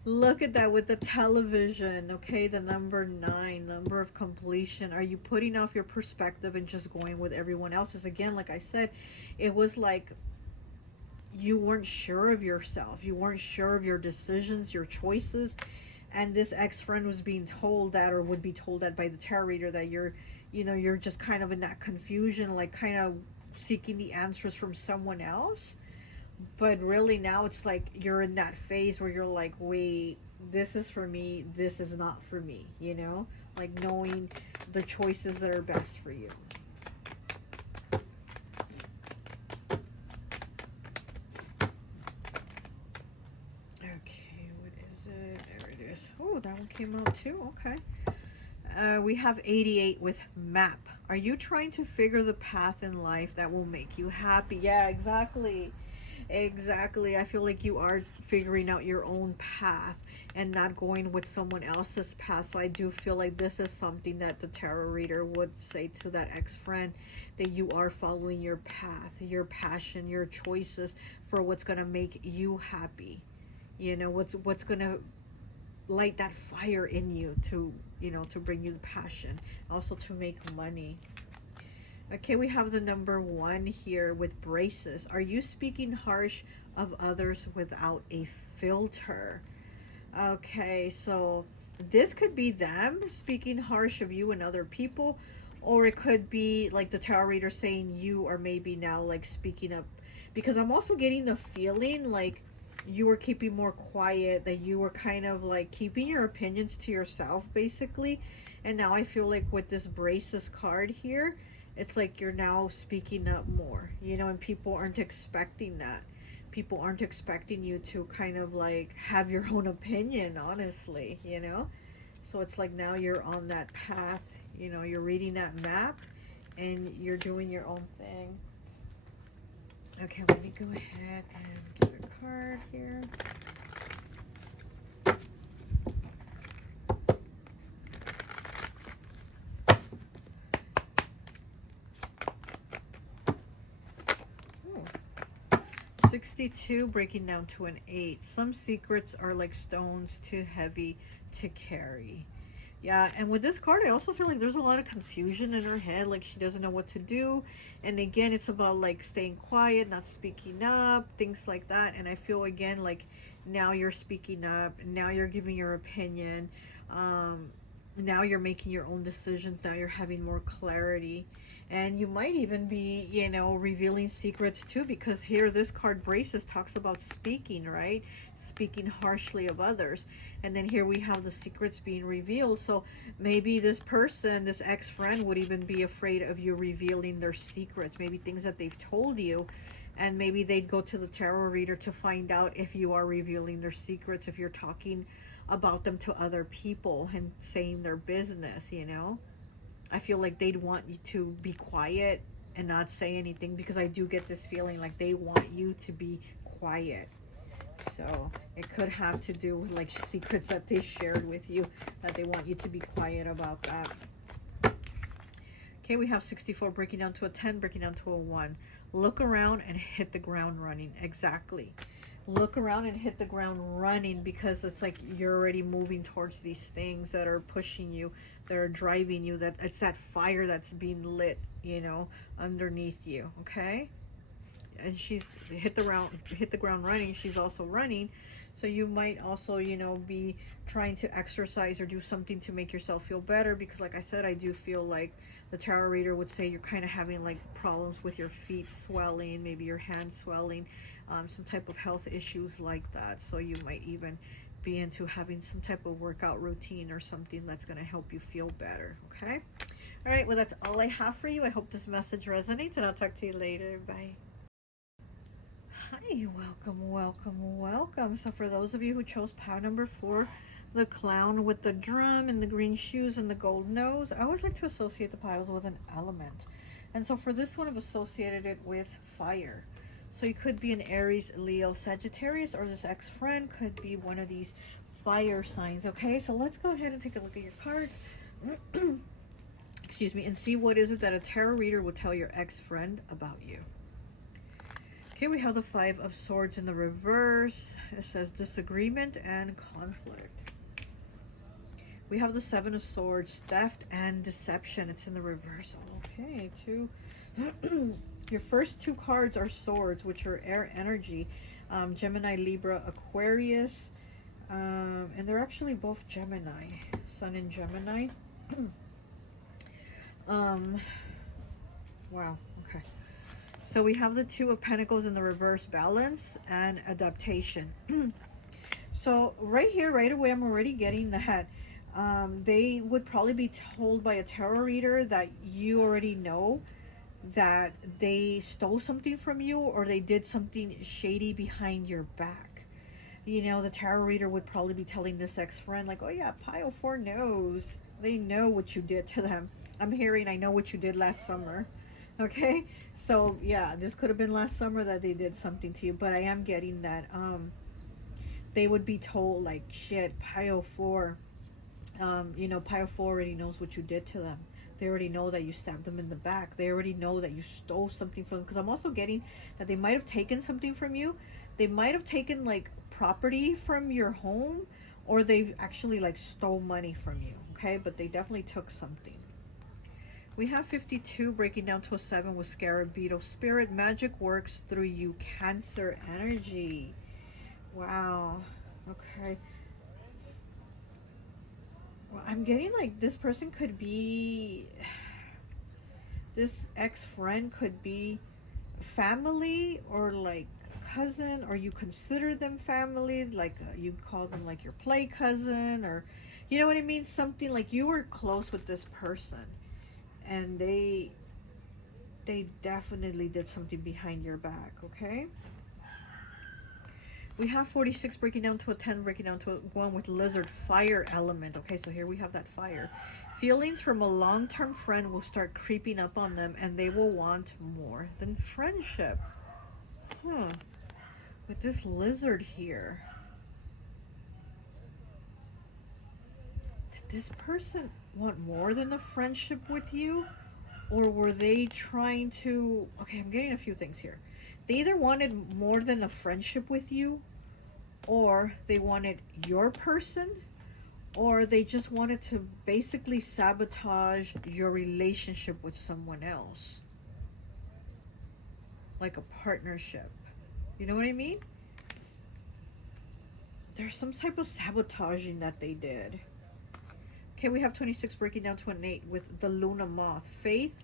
Look at that with the television, okay? The number 9, number of completion. Are you putting off your perspective and just going with everyone else's? Again, like I said, it was like you weren't sure of yourself. You weren't sure of your decisions, your choices. And this ex-friend was being told that, or would be told that by the tarot reader, that you're just kind of in that confusion, like kind of seeking the answers from someone else. But really now it's like you're in that phase where you're like, wait, this is for me, this is not for me, you know? Like knowing the choices that are best for you. Okay, what is it? There it is. Oh, that one came out too. Okay. We have 88 with map. Are you trying to figure the path in life that will make you happy? Yeah, exactly. Exactly. I feel like you are figuring out your own path and not going with someone else's path. So I do feel like this is something that the tarot reader would say to that ex-friend, that you are following your path, your passion, your choices for what's going to make you happy. You know, what's going to light that fire in you to, you know, to bring you the passion, also to make money. Okay, we have the number 1 here with braces. Are you speaking harsh of others without a filter? Okay, so this could be them speaking harsh of you and other people, Or it could be like the tarot reader saying you are maybe now like speaking up, because I'm also getting the feeling like you were keeping more quiet, that you were kind of like keeping your opinions to yourself basically. And now I feel like with this braces card here, it's like you're now speaking up more, you know, and people aren't expecting that. People aren't expecting you to kind of like have your own opinion, honestly, you know. So it's like now you're on that path, you know, you're reading that map and you're doing your own thing. Okay, let me go ahead and get a card here. Ooh. 62 breaking down to an 8. Some secrets are like stones too heavy to carry. Yeah, and with this card, I also feel like there's a lot of confusion in her head, like she doesn't know what to do. And again, it's about like staying quiet, not speaking up, things like that. And I feel again like now you're speaking up, now you're giving your opinion, now you're making your own decisions, now you're having more clarity. And you might even be, you know, revealing secrets too, because here this card braces talks about speaking, right? Speaking harshly of others. And then here we have the secrets being revealed. So maybe this person, this ex-friend, would even be afraid of you revealing their secrets, maybe things that they've told you. And maybe they'd go to the tarot reader to find out if you are revealing their secrets, if you're talking about them to other people and saying their business, you know. I feel like they'd want you to be quiet and not say anything, because I do get this feeling like they want you to be quiet. So it could have to do with like secrets that they shared with you, that they want you to be quiet about that. Okay, we have 64 breaking down to a 10, breaking down to a 1. Look around and hit the ground running. Exactly. Look around and hit the ground running, because it's like you're already moving towards these things that are pushing you, that are driving you, that it's that fire that's being lit, you know, underneath you. Okay, and she's hit the ground running. She's also running, so you might also, you know, be trying to exercise or do something to make yourself feel better, because like I said, I do feel like the tarot reader would say you're kind of having like problems with your feet swelling, maybe your hands swelling, some type of health issues like that. So you might even be into having some type of workout routine or something that's going to help you feel better. Okay, all right, well, that's all I have for you. I hope this message resonates, and I'll talk to you later. Bye. Hi, welcome, welcome, welcome. So for those of you who chose pile number 4, the clown with the drum and the green shoes and the gold nose, I always like to associate the piles with an element. And so for this one, I've associated it with fire. So you could be an Aries, Leo, Sagittarius, or this ex-friend could be one of these fire signs. Okay, so let's go ahead and take a look at your cards. Excuse me, and see what is it that a tarot reader would tell your ex-friend about you. Okay, we have the 5 of Swords in the reverse. It says disagreement and conflict. We have the 7 of Swords, theft and deception. It's in the reverse. Okay, 2. Your first 2 cards are swords, which are air energy. Gemini, Libra, Aquarius. And they're actually both Gemini. Sun in Gemini. Wow, okay. So we have the 2 of Pentacles in the reverse, balance and adaptation. So right here, right away, I'm already getting that they would probably be told by a tarot reader that you already know that they stole something from you, or they did something shady behind your back. You know, the tarot reader would probably be telling this ex-friend like, oh yeah, pile 4 knows. They know what you did to them. I'm hearing, I know what you did last summer. Okay, so yeah, this could have been last summer that they did something to you, but I am getting that they would be told like, shit, pile 4, you know, pile 4 already knows what you did to them. They already know that you stabbed them in the back. They already know that you stole something from them, because I'm also getting that they might have taken something from you. They might have taken like property from your home, or they've actually like stole money from you. Okay, but they definitely took something. We have 52 breaking down to a 7 with Scarab Beetle Spirit. Magic works through you, Cancer energy. Wow. Okay. Well, I'm getting like this person could be this ex-friend could be family, or like cousin, or you consider them family, like you call them like your play cousin, or you know what I mean, something like you were close with this person, and they definitely did something behind your back. Okay, we have 46 breaking down to a 10, breaking down to a 1 with lizard, fire element. Okay, so here we have that fire. Feelings from a long-term friend will start creeping up on them, and they will want more than friendship. Huh. With this lizard here. Did this person want more than a friendship with you? Or were they trying to... Okay, I'm getting a few things here. They either wanted more than a friendship with you, or they wanted your person, or they just wanted to basically sabotage your relationship with someone else. Like a partnership. You know what I mean? There's some type of sabotaging that they did. Okay, we have 26 breaking down to an 8 with the Luna Moth. Faith,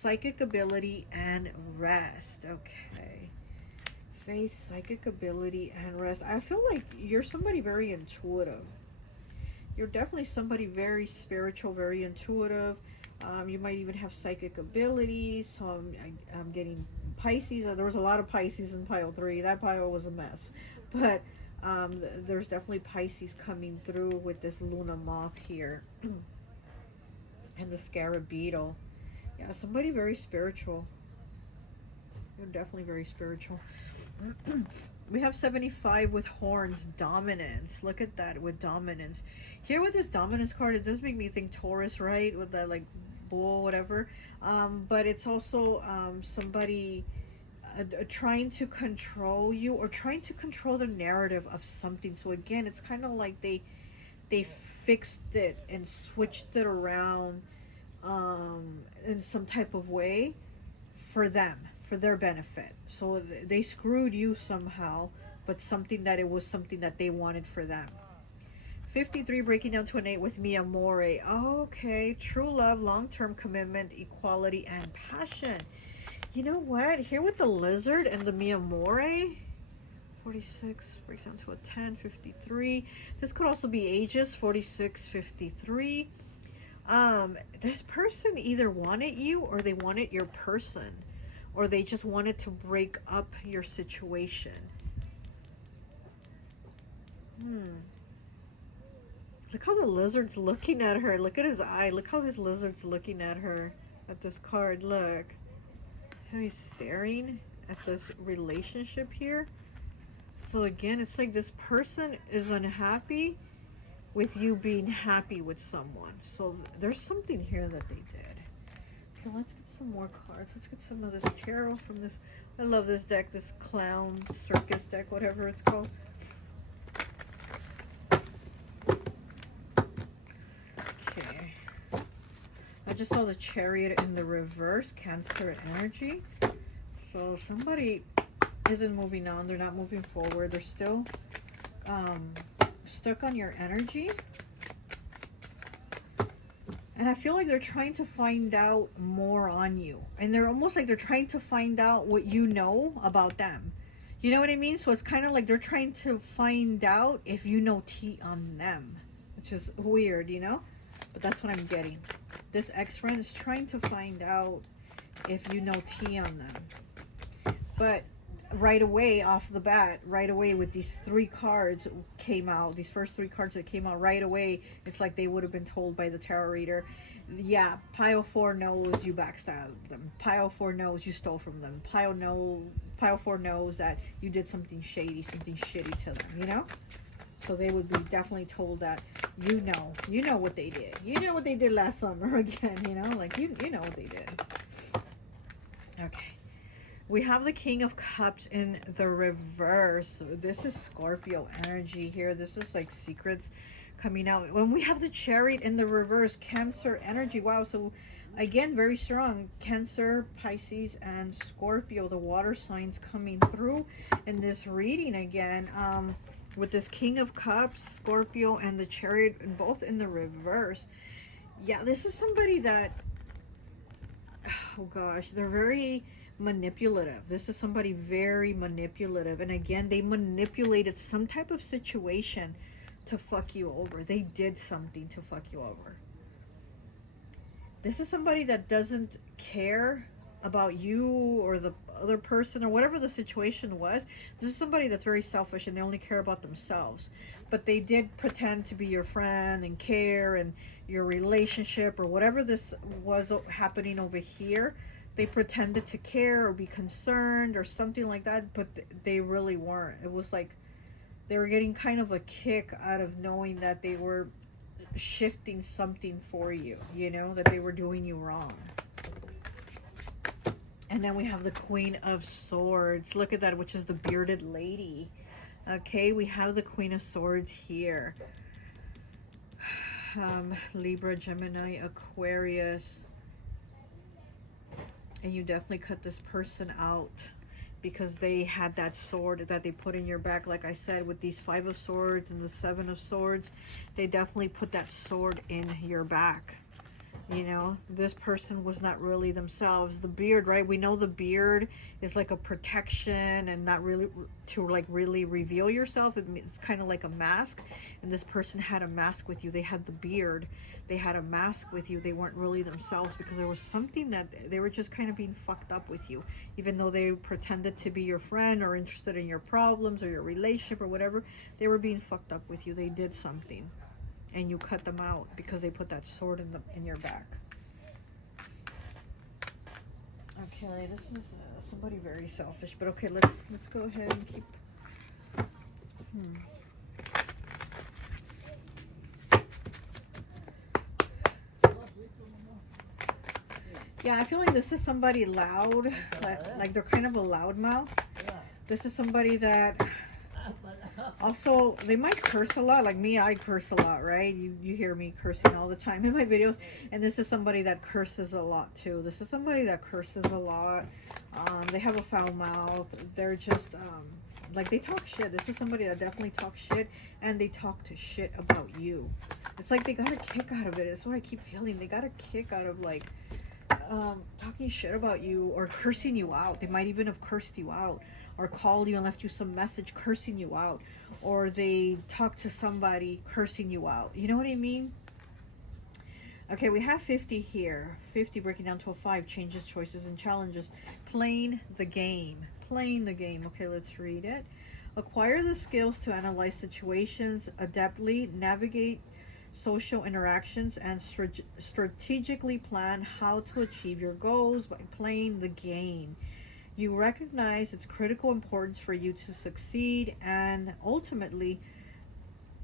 psychic ability, and rest. Okay. Faith, psychic ability, and rest. I feel like you're somebody very intuitive. You're definitely somebody very spiritual, very intuitive. You might even have psychic abilities. So I'm getting Pisces. There was a lot of Pisces in pile 3. That pile was a mess. But there's definitely Pisces coming through with this Luna Moth here. And the Scarab Beetle. Yeah, somebody very spiritual. You're definitely very spiritual. We have 75 with horns, dominance. Look at that, with dominance. Here with this dominance card, it does make me think Taurus, right? With that like bull, whatever. But it's also somebody trying to control you, or trying to control the narrative of something. So again, it's kind of like they fixed it and switched it around in some type of way for them, for their benefit. So they screwed you somehow, but it was something that they wanted for them. 53 breaking down to an 8 with Mi Amore. Okay, true love, long-term commitment, equality, and passion. You know what? Here with the lizard and the Mi Amore, 46 breaks down to a 10, 53. This could also be ages, 46, 53. This person either wanted you, or they wanted your person, or they just wanted to break up your situation. Look how the lizard's looking at her. Look at his eye. Look how this lizard's looking at her, at this card. Look how he's staring at this relationship here. So again, it's like this person is unhappy with you being happy with someone. So there's something here that they did. Okay, let's get some more cards. Let's get some of this tarot from this. I love this deck, this clown circus deck, whatever it's called. Okay. I just saw the Chariot in the reverse, Cancer energy. So somebody isn't moving on. They're not moving forward. They're still stuck on your energy. And I feel like they're trying to find out more on you. And they're almost like they're trying to find out what you know about them. You know what I mean? So it's kind of like they're trying to find out if you know tea on them. Which is weird, you know? But that's what I'm getting. This ex-friend is trying to find out if you know tea on them. But right away, off the bat, right away with these 3 cards came out, these first 3 cards that came out right away, it's like they would have been told by the tarot reader, yeah, pile 4 knows you backstabbed them. Pile 4 knows you stole from them. Pile 4 knows that you did something shady, something shitty to them, you know? So they would be definitely told that you know what they did. You know what they did last summer again, you know? Like, you know what they did. Okay. We have the King of Cups in the reverse. So this is Scorpio energy here. This is like secrets coming out. When we have the Chariot in the reverse, Cancer energy. Wow. So again, very strong. Cancer, Pisces, and Scorpio, the water signs coming through in this reading again. With this King of Cups, Scorpio, and the Chariot, both in the reverse. Yeah, this is somebody that oh gosh, they're very manipulative. This is somebody very manipulative. And again, they manipulated some type of situation to fuck you over. They did something to fuck you over. This is somebody that doesn't care about you or the other person or whatever the situation was. This is somebody that's very selfish and they only care about themselves. But they did pretend to be your friend and care and your relationship or whatever this was happening over here. They pretended to care or be concerned or something like that, but they really weren't. It was like they were getting kind of a kick out of knowing that they were shifting something for you, you know, that they were doing you wrong. And then we have the Queen of Swords. Look at that, which is the bearded lady. Okay, we have the Queen of Swords here. Libra, Gemini, Aquarius. And you definitely cut this person out because they had that sword that they put in your back. Like I said, with these 5 of Swords and the 7 of Swords, they definitely put that sword in your back. You know, this person was not really themselves. The beard, right? We know the beard is like a protection and not really to like really reveal yourself. It's kind of like a mask. And this person had a mask with you. They had the beard. They had a mask with you. They weren't really themselves because there was something that they were just kind of being fucked up with you. Even though they pretended to be your friend or interested in your problems or your relationship or whatever, they were being fucked up with you. They did something. And you cut them out because they put that sword in your back. Okay, this is somebody very selfish. But okay, let's go ahead and keep. Yeah, I feel like this is somebody loud, like they're kind of a loud mouth. This is somebody that. Also, they might curse a lot. Like me, I curse a lot, right? You hear me cursing all the time in my videos. And this is somebody that curses a lot too. This is somebody that curses a lot. They have a foul mouth. They're just, like they talk shit. This is somebody that definitely talks shit. And they talk to shit about you. It's like they got a kick out of it. That's what I keep feeling. They got a kick out of like, talking shit about you or cursing you out. They might even have cursed you out. Or called you and left you some message cursing you out. Or they talked to somebody cursing you out. You know what I mean? Okay, we have 50 here. 50 breaking down to a 5. Changes, choices, and challenges. Playing the game. Playing the game. Okay, let's read it. Acquire the skills to analyze situations, adeptly navigate social interactions, and strategically plan how to achieve your goals by playing the game. You recognize its critical importance for you to succeed and ultimately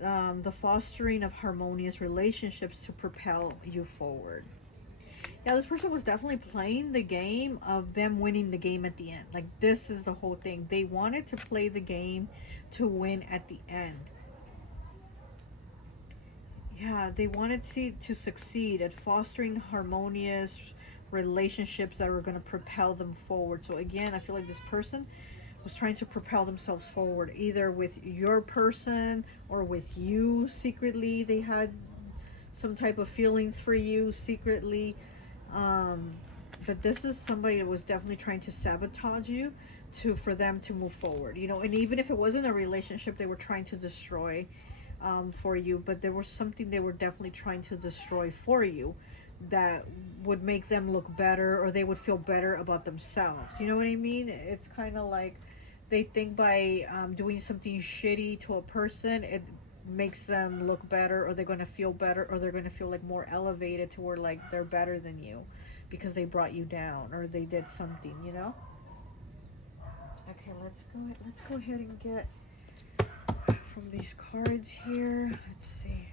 the fostering of harmonious relationships to propel you forward. Yeah, this person was definitely playing the game of them winning the game at the end. Like this is the whole thing. They wanted to play the game to win at the end. Yeah, they wanted to succeed at fostering harmonious relationships that were going to propel them forward. So again, I feel like this person was trying to propel themselves forward, either with your person or with you secretly. They had some type of feelings for you secretly. But this is somebody that was definitely trying to sabotage you for them to move forward. You know, and even if it wasn't a relationship they were trying to destroy for you, but there was something they were definitely trying to destroy for you that would make them look better, or they would feel better about themselves. You know what I mean? It's kind of like they think by doing something shitty to a person, it makes them look better, or they're going to feel better, or they're going to feel like more elevated to where like they're better than you because they brought you down or they did something, you know? Okay, let's go ahead and get from these cards here. Let's see.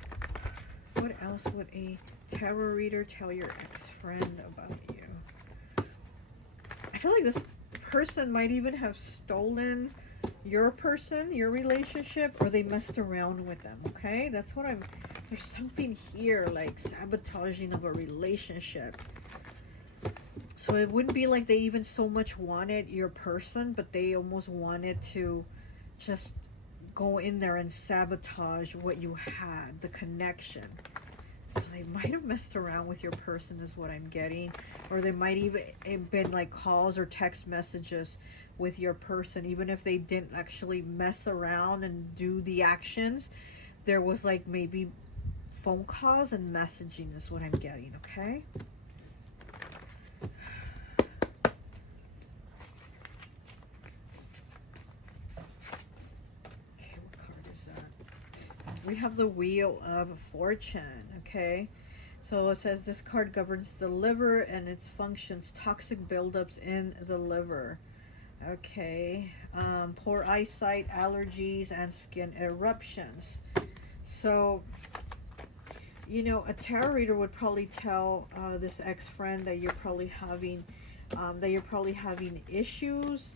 What else would a tarot reader tell your ex-friend about you? I feel like this person might even have stolen your person, your relationship, or they messed around with them, okay? That's what there's something here, like sabotaging of a relationship. So it wouldn't be like they even so much wanted your person, but they almost wanted to just go in there and sabotage what you had, the connection. So they might have messed around with your person is what I'm getting. Or they might even have been like calls or text messages with your person. Even if they didn't actually mess around and do the actions, there was like maybe phone calls and messaging is what I'm getting, okay? Okay, what card is that? We have the Wheel of Fortune, okay? So it says this card governs the liver and its functions, toxic buildups in the liver. Okay, poor eyesight, allergies, and skin eruptions. So, you know, a tarot reader would probably tell this ex-friend that you're probably having issues.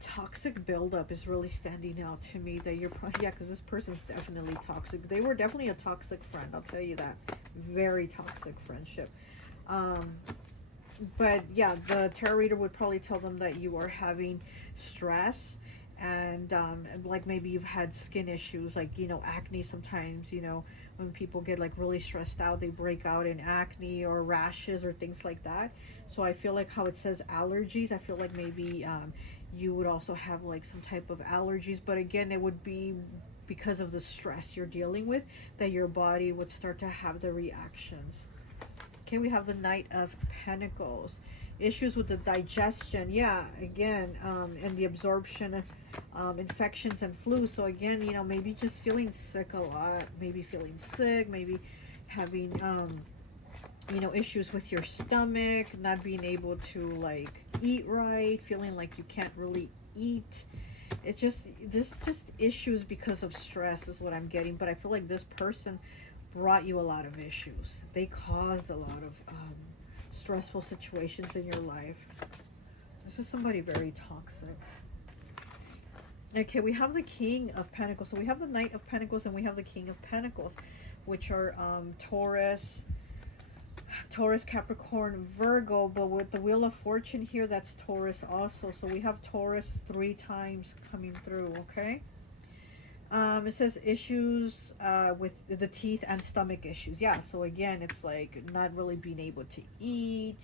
Toxic buildup is really standing out to me, that you're probably, yeah, because this person's definitely toxic. They were definitely a toxic friend, I'll tell you that. Very toxic friendship. But yeah, the tarot reader would probably tell them that you are having stress, and like maybe you've had skin issues, like, you know, acne. Sometimes, you know, when people get like really stressed out, they break out in acne or rashes or things like that. So I feel like how it says allergies, I feel like maybe you would also have like some type of allergies, but again, it would be because of the stress you're dealing with that your body would start to have the reactions. Okay, we have the Knight of Pentacles. Issues with the digestion. Yeah, again, and the absorption, infections and flu. So again, you know, maybe just feeling sick a lot. Maybe feeling sick. Maybe having, you know, issues with your stomach. Not being able to, like, eat right. Feeling like you can't really eat. It's just, just issues because of stress is what I'm getting. But I feel like this person brought you a lot of issues. They caused a lot of stressful situations in your life. This is somebody very toxic. Okay, we have the King of Pentacles. So we have the Knight of Pentacles and we have the King of Pentacles, which are Taurus, Capricorn, Virgo. But with the Wheel of Fortune here, that's Taurus also. So we have Taurus 3 times coming through, okay? It says issues with the teeth and stomach issues. Yeah, so again, it's like not really being able to eat,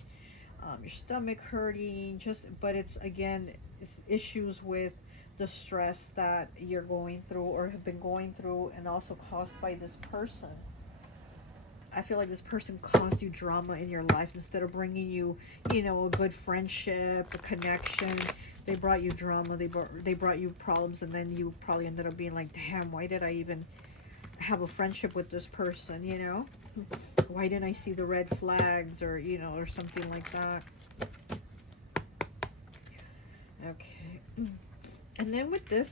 your stomach hurting, but it's, again, it's issues with the stress that you're going through or have been going through, and also caused by this person. I feel like this person caused you drama in your life instead of bringing you, you know, a good friendship, a connection. They brought you drama, they brought you problems, and then you probably ended up being like, damn, why did I even have a friendship with this person, you know? Why didn't I see the red flags, or, you know, or something like that? Okay. And then with this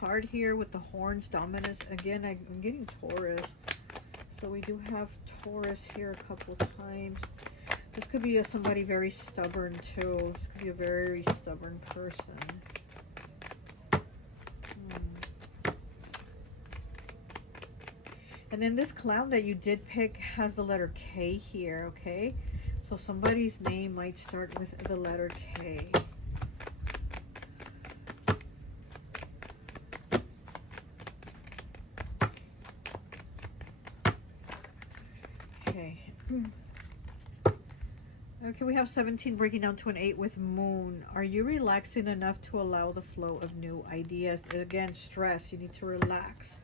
card here, with the horns, dominance, again, I'm getting Taurus. So we do have Taurus here a couple times. This could be somebody very stubborn too. This could be a very stubborn person. And then this clown that you did pick has the letter K here, okay? So somebody's name might start with the letter K. Okay. Okay, we have 17 breaking down to an 8 with Moon. Are you relaxing enough to allow the flow of new ideas? Again, stress. You need to relax.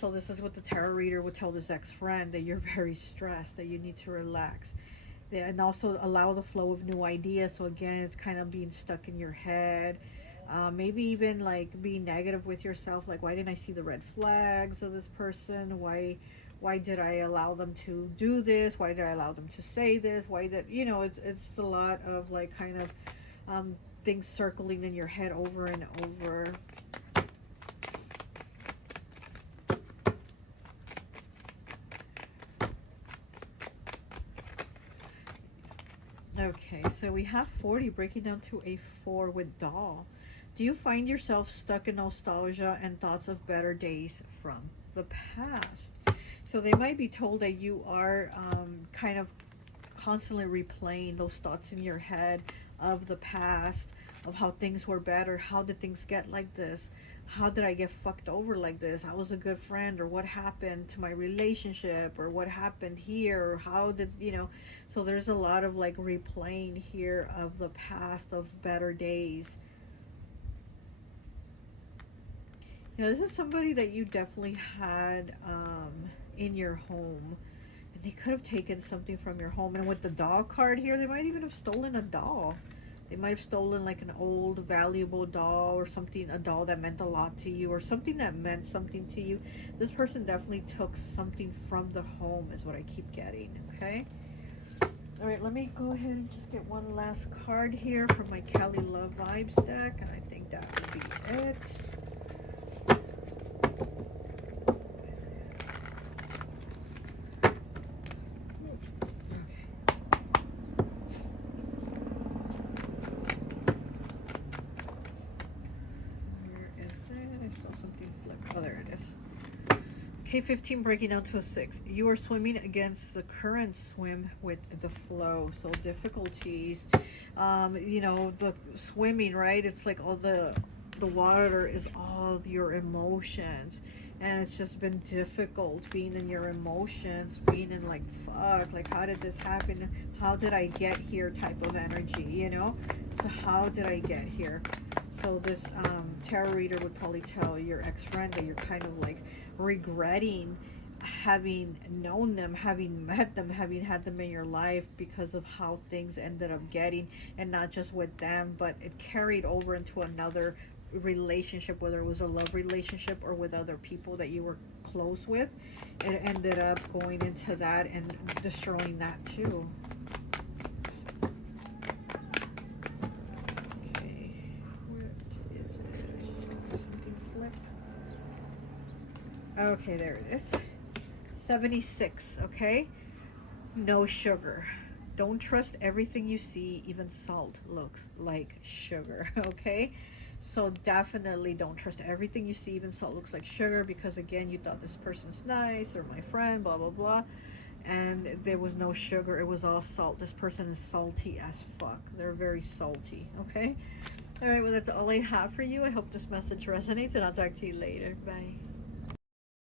So this is what the tarot reader would tell this ex-friend, that you're very stressed, that you need to relax. And also allow the flow of new ideas. So again, it's kind of being stuck in your head. Maybe even like being negative with yourself. Like, why didn't I see the red flags of this person? Why did I allow them to do this? Why did I allow them to say this? Why did, you know, it's a lot of like kind of things circling in your head over and over. Okay, so we have 40 breaking down to a 4 with Doll. Do you find yourself stuck in nostalgia and thoughts of better days from the past? So they might be told that you are kind of constantly replaying those thoughts in your head of the past, of how things were better. How did things get like this? How did I get fucked over like this? I was a good friend, or what happened to my relationship, or what happened here, or how did, you know. So there's a lot of like replaying here of the past, of better days. You know, this is somebody that you definitely had in your home, and they could have taken something from your home. And with the doll card here, they might even have stolen a doll. They might have stolen like an old valuable doll, or something, a doll that meant a lot to you, or something that meant something to you. This person definitely took something from the home is what I keep getting, okay? All right, let me go ahead and just get one last card here from my Cali Love Vibes deck, and I think that would be it. Okay, 15 breaking down to a 6. You are swimming against the current, swim with the flow. So difficulties, you know, the swimming, right? It's like all the water is all your emotions. And it's just been difficult being in your emotions, being in like, fuck, like how did this happen? How did I get here type of energy, you know? So how did I get here? So this tarot reader would probably tell your ex-friend that you're kind of like regretting having known them, having met them, having had them in your life, because of how things ended up getting, and not just with them, but it carried over into another relationship, whether it was a love relationship or with other people that you were close with. It ended up going into that and destroying that too. Okay, there it is. 76, okay? No sugar. Don't trust everything you see. Even salt looks like sugar, okay? So definitely don't trust everything you see. Even salt looks like sugar, because again, you thought this person's nice, or my friend, blah, blah, blah. And there was no sugar. It was all salt. This person is salty as fuck. They're very salty, okay? All right, well, that's all I have for you. I hope this message resonates, and I'll talk to you later. Bye.